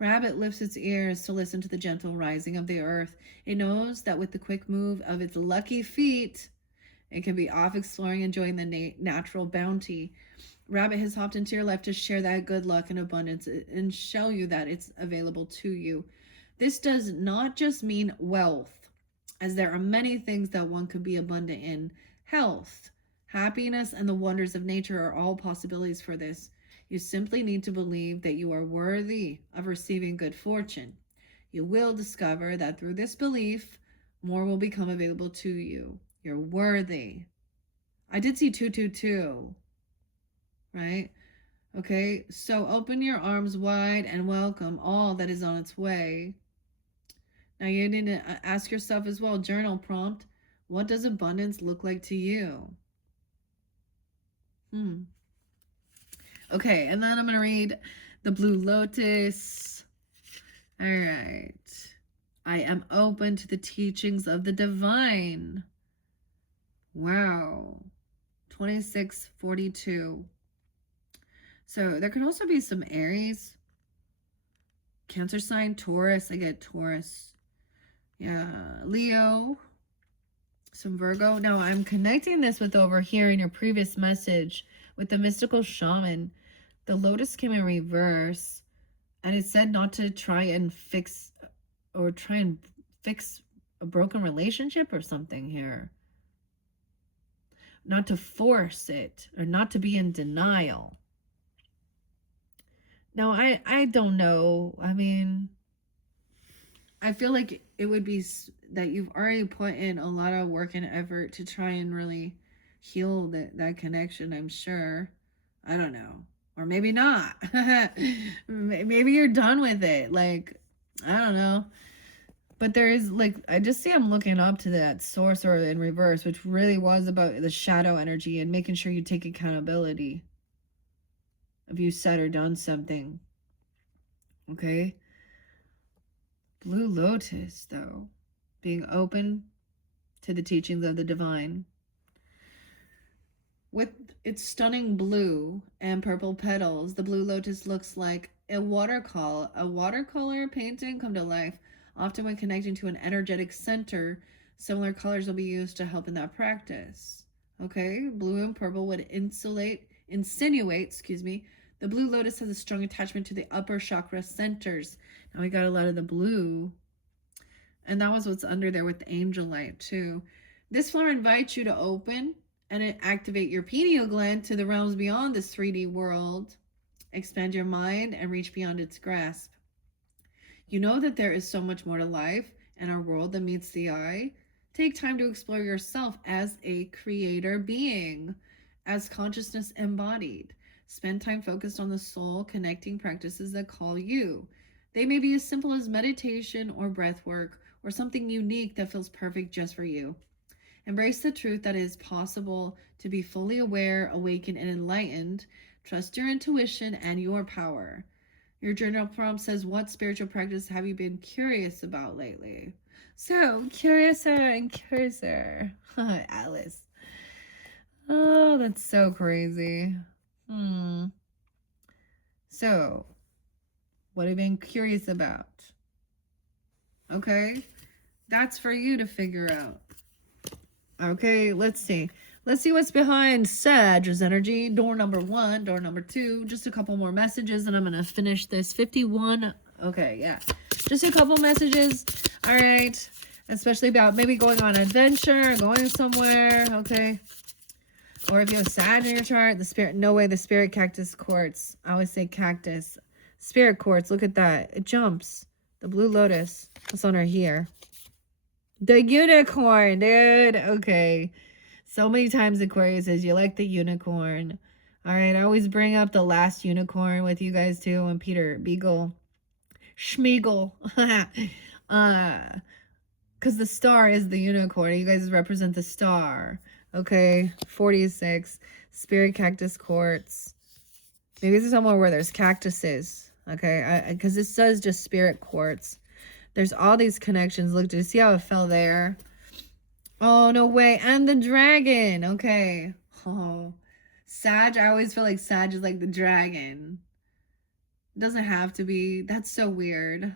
Rabbit lifts its ears to listen to the gentle rising of the earth. It knows that with the quick move of its lucky feet, it can be off exploring, enjoying the natural bounty. Rabbit has hopped into your life to share that good luck and abundance and show you that it's available to you. This does not just mean wealth, as there are many things that one could be abundant in. Health, happiness, and the wonders of nature are all possibilities for this. You simply need to believe that you are worthy of receiving good fortune. You will discover that through this belief, more will become available to you. You're worthy. I did see 222, right? Okay, so open your arms wide and welcome all that is on its way. Now you need to ask yourself as well, journal prompt, what does abundance look like to you? Okay, and then I'm going to read the Blue Lotus. All right. I am open to the teachings of the divine. Wow. 2642. So there could also be some Aries, Cancer sign, Taurus. I get Taurus. Yeah, Leo, some Virgo. Now I'm connecting this with over here in your previous message with the mystical shaman. The lotus came in reverse, and it said not to try and fix a broken relationship or something here. Not to force it or not to be in denial. Now, I don't know. I mean, I feel like it would be that you've already put in a lot of work and effort to try and really heal that connection, I'm sure. I don't know. Or maybe not. Maybe you're done with it. Like, I don't know. But there is, like, I just see I'm looking up to that sorcerer in reverse, which really was about the shadow energy and making sure you take accountability if you said or done something. Okay? Blue Lotus, though, being open to the teachings of the divine. With its stunning blue and purple petals, the Blue Lotus looks like a watercolor painting come to life. Often when connecting to an energetic center, similar colors will be used to help in that practice. Okay, blue and purple would insinuate, the blue lotus has a strong attachment to the upper chakra centers. Now we got a lot of the blue. And that was what's under there with the angel light too. This flower invites you to open and activate your pineal gland to the realms beyond this 3D world. Expand your mind and reach beyond its grasp. You know that there is so much more to life and our world than meets the eye. Take time to explore yourself as a creator being, as consciousness embodied. Spend time focused on the soul connecting practices that call you. They may be as simple as meditation or breath work or something unique that feels perfect just for you. Embrace the truth that it is possible to be fully aware, awakened, and enlightened. Trust your intuition and your power. Your journal prompt says, what spiritual practice have you been curious about lately? So, curiouser and curiouser. Alice. Oh, that's so crazy. So, what have you been curious about? Okay, that's for you to figure out. Okay, let's see. Let's see what's behind Sag's energy. Door number 1, door number 2. Just a couple more messages and I'm going to finish this. 51. Okay, yeah. Just a couple messages. All right. Especially about maybe going on an adventure, going somewhere. Okay. Or if you have Sag in your chart, the spirit, no way, the spirit cactus quartz. I always say cactus. Spirit quartz, look at that. It jumps. The blue lotus. What's on her here? The unicorn, dude. Okay. So many times Aquarius says you like the unicorn. All right. I always bring up the last unicorn with you guys too. And Peter Beagle. Schmeagle. Because the star is the unicorn. You guys represent the star. Okay. 46. Spirit cactus quartz. Maybe this is somewhere where there's cactuses. Okay. Because this says just spirit quartz. There's all these connections. Look, do you see how it fell there? Oh, no way. And the dragon. Okay. Oh. Sag. I always feel like Sag is like the dragon. It doesn't have to be. That's so weird.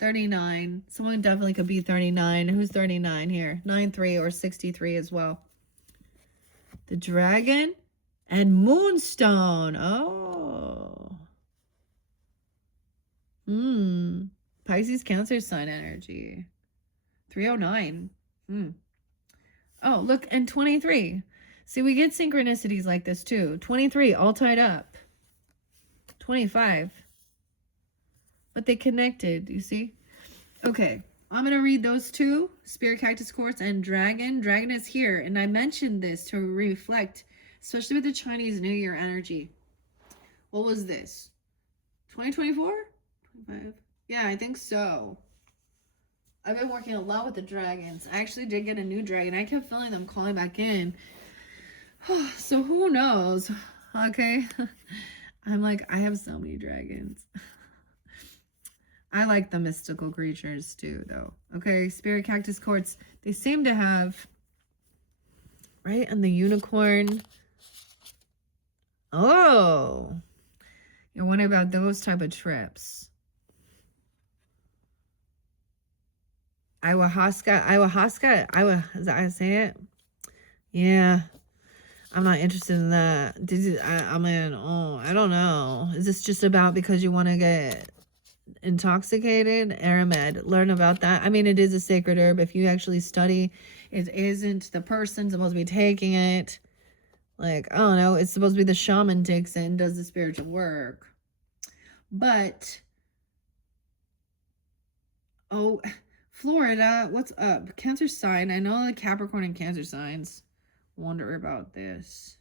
39. Someone definitely could be 39. Who's 39 here? 93 or 63 as well. The dragon and moonstone. Oh. Pisces, Cancer sign energy. 309. Oh, look, and 23. See, we get synchronicities like this too. 23, all tied up. 25. But they connected, you see? Okay, I'm going to read those two. Spirit Cactus Quartz and Dragon. Dragon is here, and I mentioned this to reflect, especially with the Chinese New Year energy. What was this? 2024? 25? Yeah, I think so. I've been working a lot with the dragons. I actually did get a new dragon. I kept feeling them calling back in. So who knows? Okay. I'm like, I have so many dragons. I like the mystical creatures too, though. Okay, Spirit Cactus Quartz. They seem to have, right? And the unicorn. Oh. You're wondering about those type of trips. Ayahuasca, is that how I say it? Yeah. I'm not interested in that. I don't know. Is this just about because you want to get intoxicated? Aramed, learn about that. I mean, it is a sacred herb. If you actually study, it isn't the person supposed to be taking it. Like, I don't know. It's supposed to be the shaman takes it and does the spiritual work. But, oh, Florida, what's up? Cancer sign. I know the Capricorn and Cancer signs wonder about this.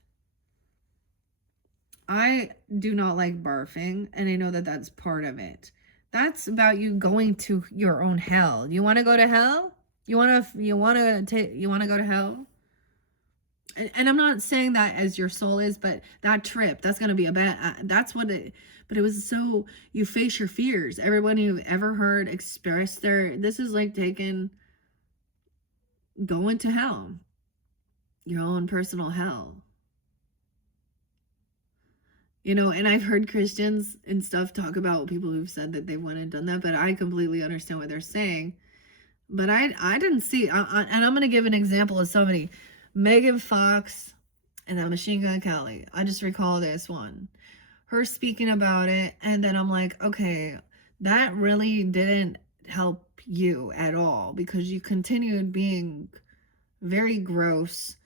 I do not like barfing, and I know that that's part of it. That's about you going to your own hell. You want to go to hell? You want to go to hell? And I'm not saying that as your soul is, but that trip, that's going to be a bad, that's what it, but it was so, you face your fears. Everyone you've ever heard express this is like going to hell. Your own personal hell. You know, and I've heard Christians and stuff talk about people who've said that they went and done that, but I completely understand what they're saying. But I didn't see, and I'm going to give an example of somebody. Megan Fox and that Machine Gun Kelly. I just recall this one. Her speaking about it, and then I'm like, okay, that really didn't help you at all because you continued being very gross.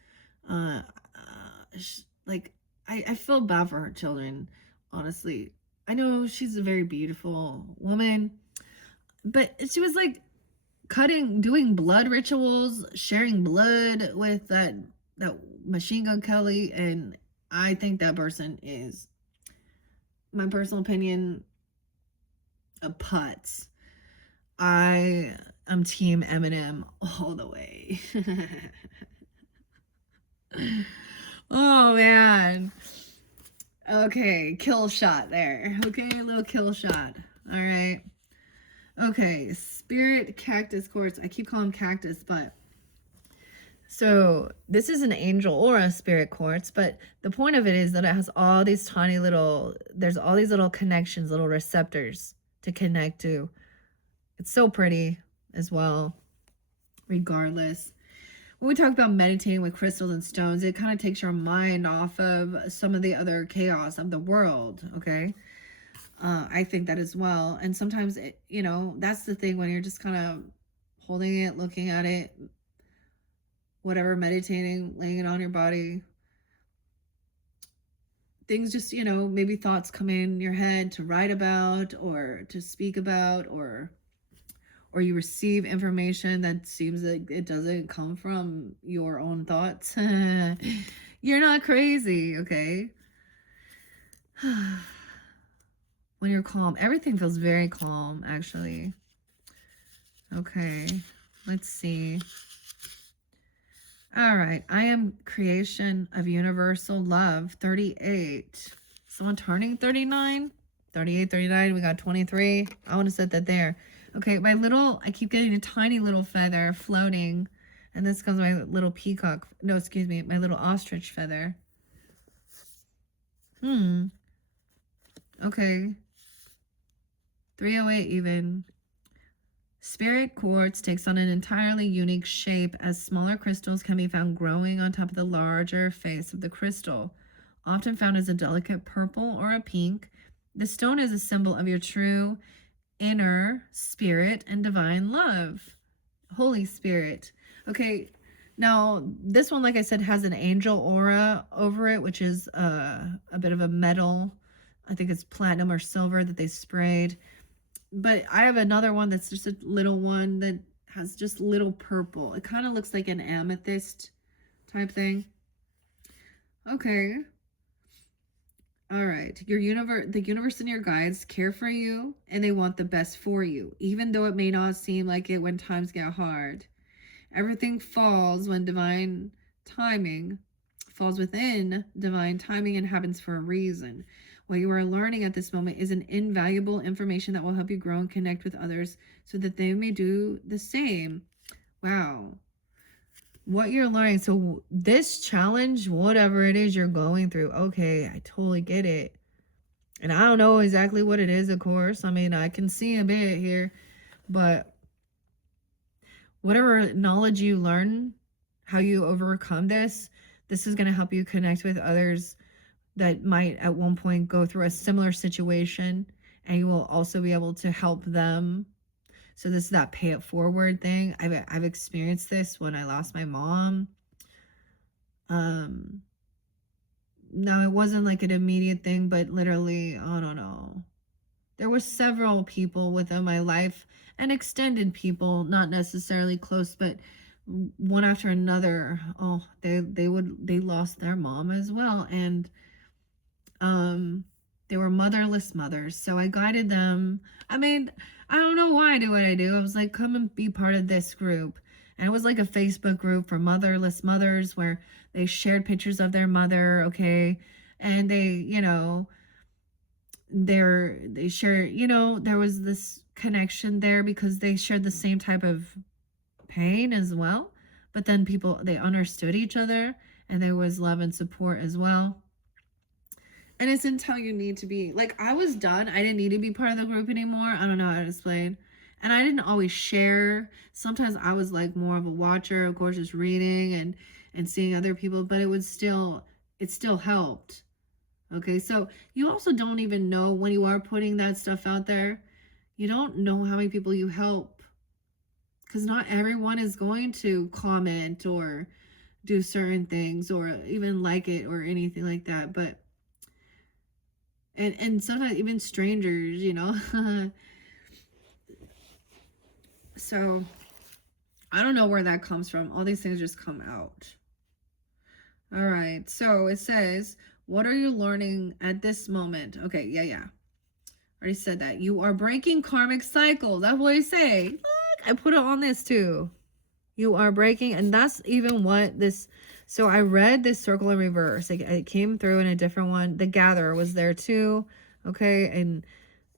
Like, I feel bad for her children, honestly. I know she's a very beautiful woman, but she was like doing blood rituals, sharing blood with that Machine Gun Kelly, and I think that person is, my personal opinion, a putz. I am team Eminem all the way. Oh man. Okay, kill shot there. Okay, a little kill shot. All right. Okay, spirit cactus quartz. I keep calling them cactus, but so this is an angel or a spirit quartz, but the point of it is that it has all these tiny little, there's all these little connections, little receptors to connect to. It's so pretty as well, regardless. When we talk about meditating with crystals and stones, it kind of takes your mind off of some of the other chaos of the world, okay? I think that as well. And sometimes, that's the thing when you're just kind of holding it, looking at it, whatever, meditating, laying it on your body. Things just, maybe thoughts come in your head to write about or to speak about, or you receive information that seems like it doesn't come from your own thoughts. You're not crazy, okay? When you're calm, everything feels very calm, actually. Okay, let's see. All right, I am creation of universal love, 38. Someone turning 39? 38, 39, we got 23. I want to set that there. Okay, I keep getting a tiny little feather floating. And this comes my little peacock. No, excuse me, my little ostrich feather. Okay. 308 even. Spirit quartz takes on an entirely unique shape as smaller crystals can be found growing on top of the larger face of the crystal. Often found as a delicate purple or a pink, the stone is a symbol of your true inner spirit and divine love. Holy Spirit. Okay, now this one, like I said, has an angel aura over it, which is a bit of a metal. I think it's platinum or silver that they sprayed. But I have another one that's just a little one that has just little purple. It kind of looks like an amethyst type thing. Okay. All right. The universe and your guides care for you, and they want the best for you, even though it may not seem like it when times get hard. Everything falls within divine timing and happens for a reason. What you are learning at this moment is an invaluable information that will help you grow and connect with others so that they may do the same. Wow. What you're learning. So this challenge, whatever it is you're going through, okay, I totally get it. And I don't know exactly what it is, of course. I mean, I can see a bit here, but whatever knowledge you learn, how you overcome this is going to help you connect with others that might at one point go through a similar situation, and you will also be able to help them. So this is that pay it forward thing. I've experienced this when I lost my mom. No, it wasn't like an immediate thing, but literally, I don't know. There were several people within my life, and extended people, not necessarily close, but one after another. Oh, they lost their mom as well, and they were motherless mothers. So I guided them. I mean, I don't know why I do what I do. I was like, come and be part of this group. And it was like a Facebook group for motherless mothers where they shared pictures of their mother, okay? And they, they share, there was this connection there because they shared the same type of pain as well. But then they understood each other, and there was love and support as well. And it's until you need to be, like, I was done. I didn't need to be part of the group anymore. I don't know how to explain. And I didn't always share. Sometimes I was like more of a watcher, of course, just reading and seeing other people, but it still helped. Okay, so you also don't even know when you are putting that stuff out there, you don't know how many people you help, because not everyone is going to comment or do certain things or even like it or anything like that. But and sometimes even strangers, you know. So I don't know where that comes from. All these things just come out. All right, so it says, what are you learning at this moment? Okay, yeah. Already said that. You are breaking karmic cycles. That's what I say. Look, I put it on this too. You are breaking, and that's even what this. So I read this circle in reverse. It came through in a different one. The Gatherer was there too. Okay,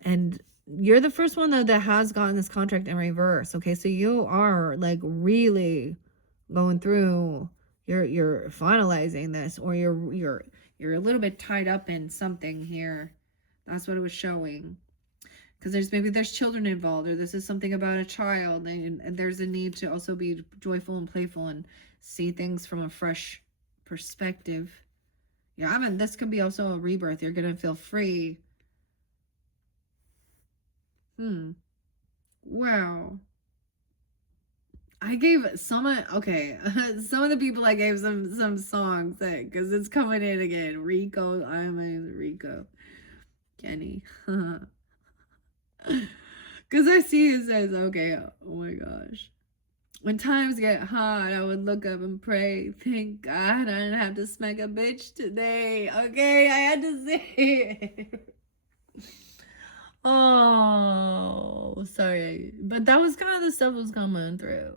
and you're the first one that has gotten this contract in reverse. Okay, so you are like really going through. You're finalizing this, or you're a little bit tied up in something here. That's what it was showing. Because there's children involved, or this is something about a child, and there's a need to also be joyful and playful and see things from a fresh perspective. Yeah, I mean, this could be also a rebirth. You're gonna feel free. Wow. I gave some of some of the people I gave some songs because it's coming in again. Rico, I'm Rico, Kenny. Because I see it says, okay, oh my gosh. When times get hard, I would look up and pray. Thank God I didn't have to smack a bitch today. Okay, I had to say it. Oh, sorry. But that was kind of the stuff was coming through.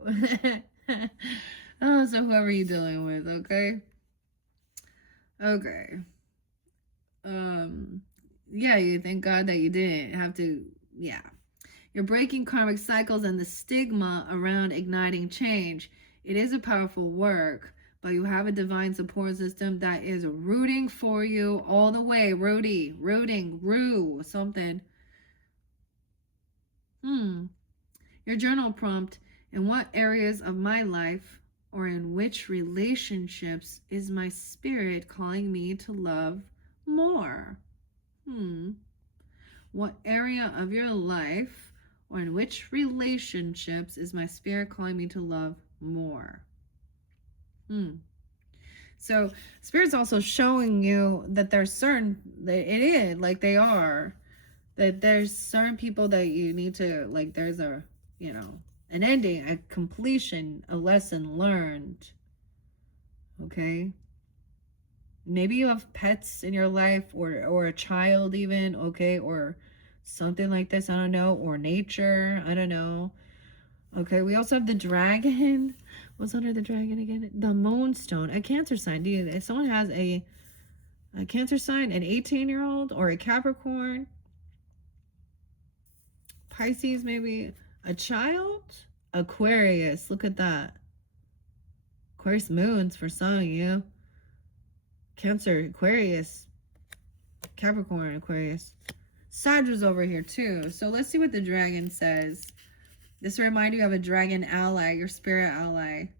Oh, so whoever you're dealing with, okay? Okay. Yeah, you thank God that you didn't have to, yeah. You're breaking karmic cycles and the stigma around igniting change. It is a powerful work, but you have a divine support system that is rooting for you all the way. Rue, something. Your journal prompt, in what areas of my life or in which relationships is my spirit calling me to love more? What area of your life or in which relationships is my spirit calling me to love more? So spirit's also showing you that there's certain, that it is like they are, that there's certain people that you need to, like, there's a, you know, an ending, a completion, a lesson learned. Okay, maybe you have pets in your life, or a child even, okay, or something like this, I don't know, or nature, I don't know. Okay, we also have the dragon. What's under the dragon again? The moonstone, a Cancer sign. If someone has a Cancer sign, an 18-year-old, or a Capricorn, Pisces, maybe a child, Aquarius, look at that. Aquarius moons for some of you. Cancer, Aquarius, Capricorn, Aquarius. Sag was over here too. So let's see what the dragon says. This will remind you of a dragon ally, your spirit ally.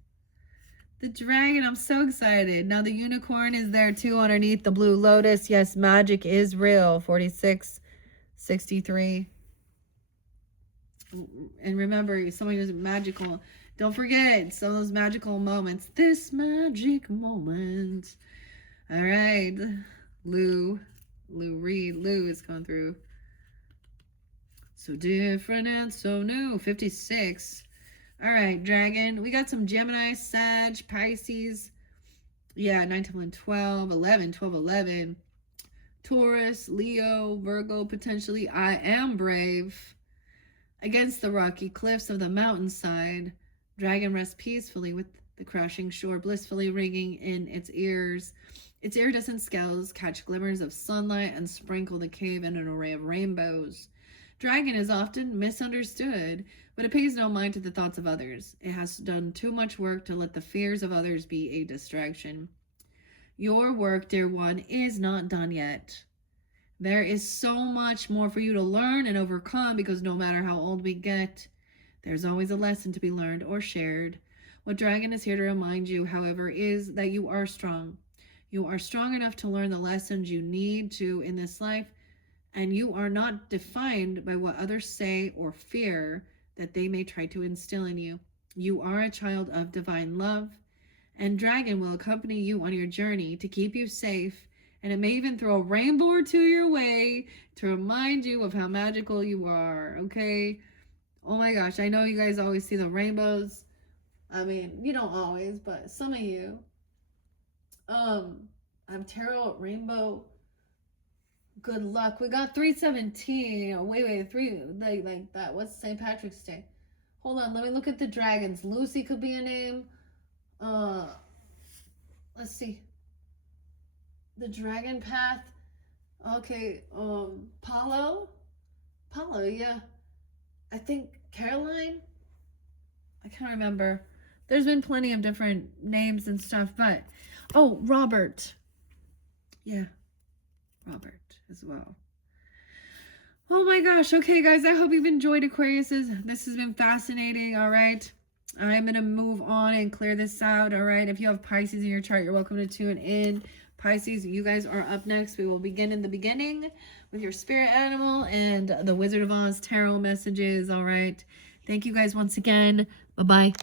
The dragon, I'm so excited. Now the unicorn is there too underneath the blue lotus. Yes, magic is real. 4663. And remember, someone who's magical. Don't forget some of those magical moments. This magic moment. All right. Lou Reed. Lou is coming through. So different and so new. 56. All right, dragon. We got some Gemini, Sag, Pisces. Yeah, 9, 10, 12, 11, 12, 11. Taurus, Leo, Virgo, potentially. I am brave. Against the rocky cliffs of the mountainside, dragon rests peacefully with the crashing shore blissfully ringing in its ears. Its iridescent scales catch glimmers of sunlight and sprinkle the cave in an array of rainbows. Dragon is often misunderstood, but it pays no mind to the thoughts of others. It has done too much work to let the fears of others be a distraction. Your work, dear one, is not done yet. There is so much more for you to learn and overcome, because no matter how old we get, There's always a lesson to be learned or shared. What Dragon is here to remind you, however, is that you are strong. You are strong enough to learn the lessons you need to in this life, and you are not defined by what others say or fear that they may try to instill in you. You are a child of divine love, and Dragon will accompany you on your journey to keep you safe, and it may even throw a rainbow or two your way to remind you of how magical you are, okay? Oh my gosh, I know you guys always see the rainbows. I mean, you don't always, but some of you. I'm tarot rainbow. Good luck. We got 317. Oh, wait, three like that. What's St. Patrick's Day? Hold on, let me look at the dragons. Lucy could be a name. Let's see. The Dragon Path. Okay, Paulo, yeah. I think Caroline. I can't remember. There's been plenty of different names and stuff, but oh, Robert. Yeah, Robert as well. Oh my gosh. Okay, guys, I hope you've enjoyed Aquariuses. This has been fascinating. All right. I'm going to move on and clear this out. All right. If you have Pisces in your chart, you're welcome to tune in. Pisces, you guys are up next. We will begin in the beginning with your spirit animal and the Wizard of Oz tarot messages. All right. Thank you guys once again. Bye-bye.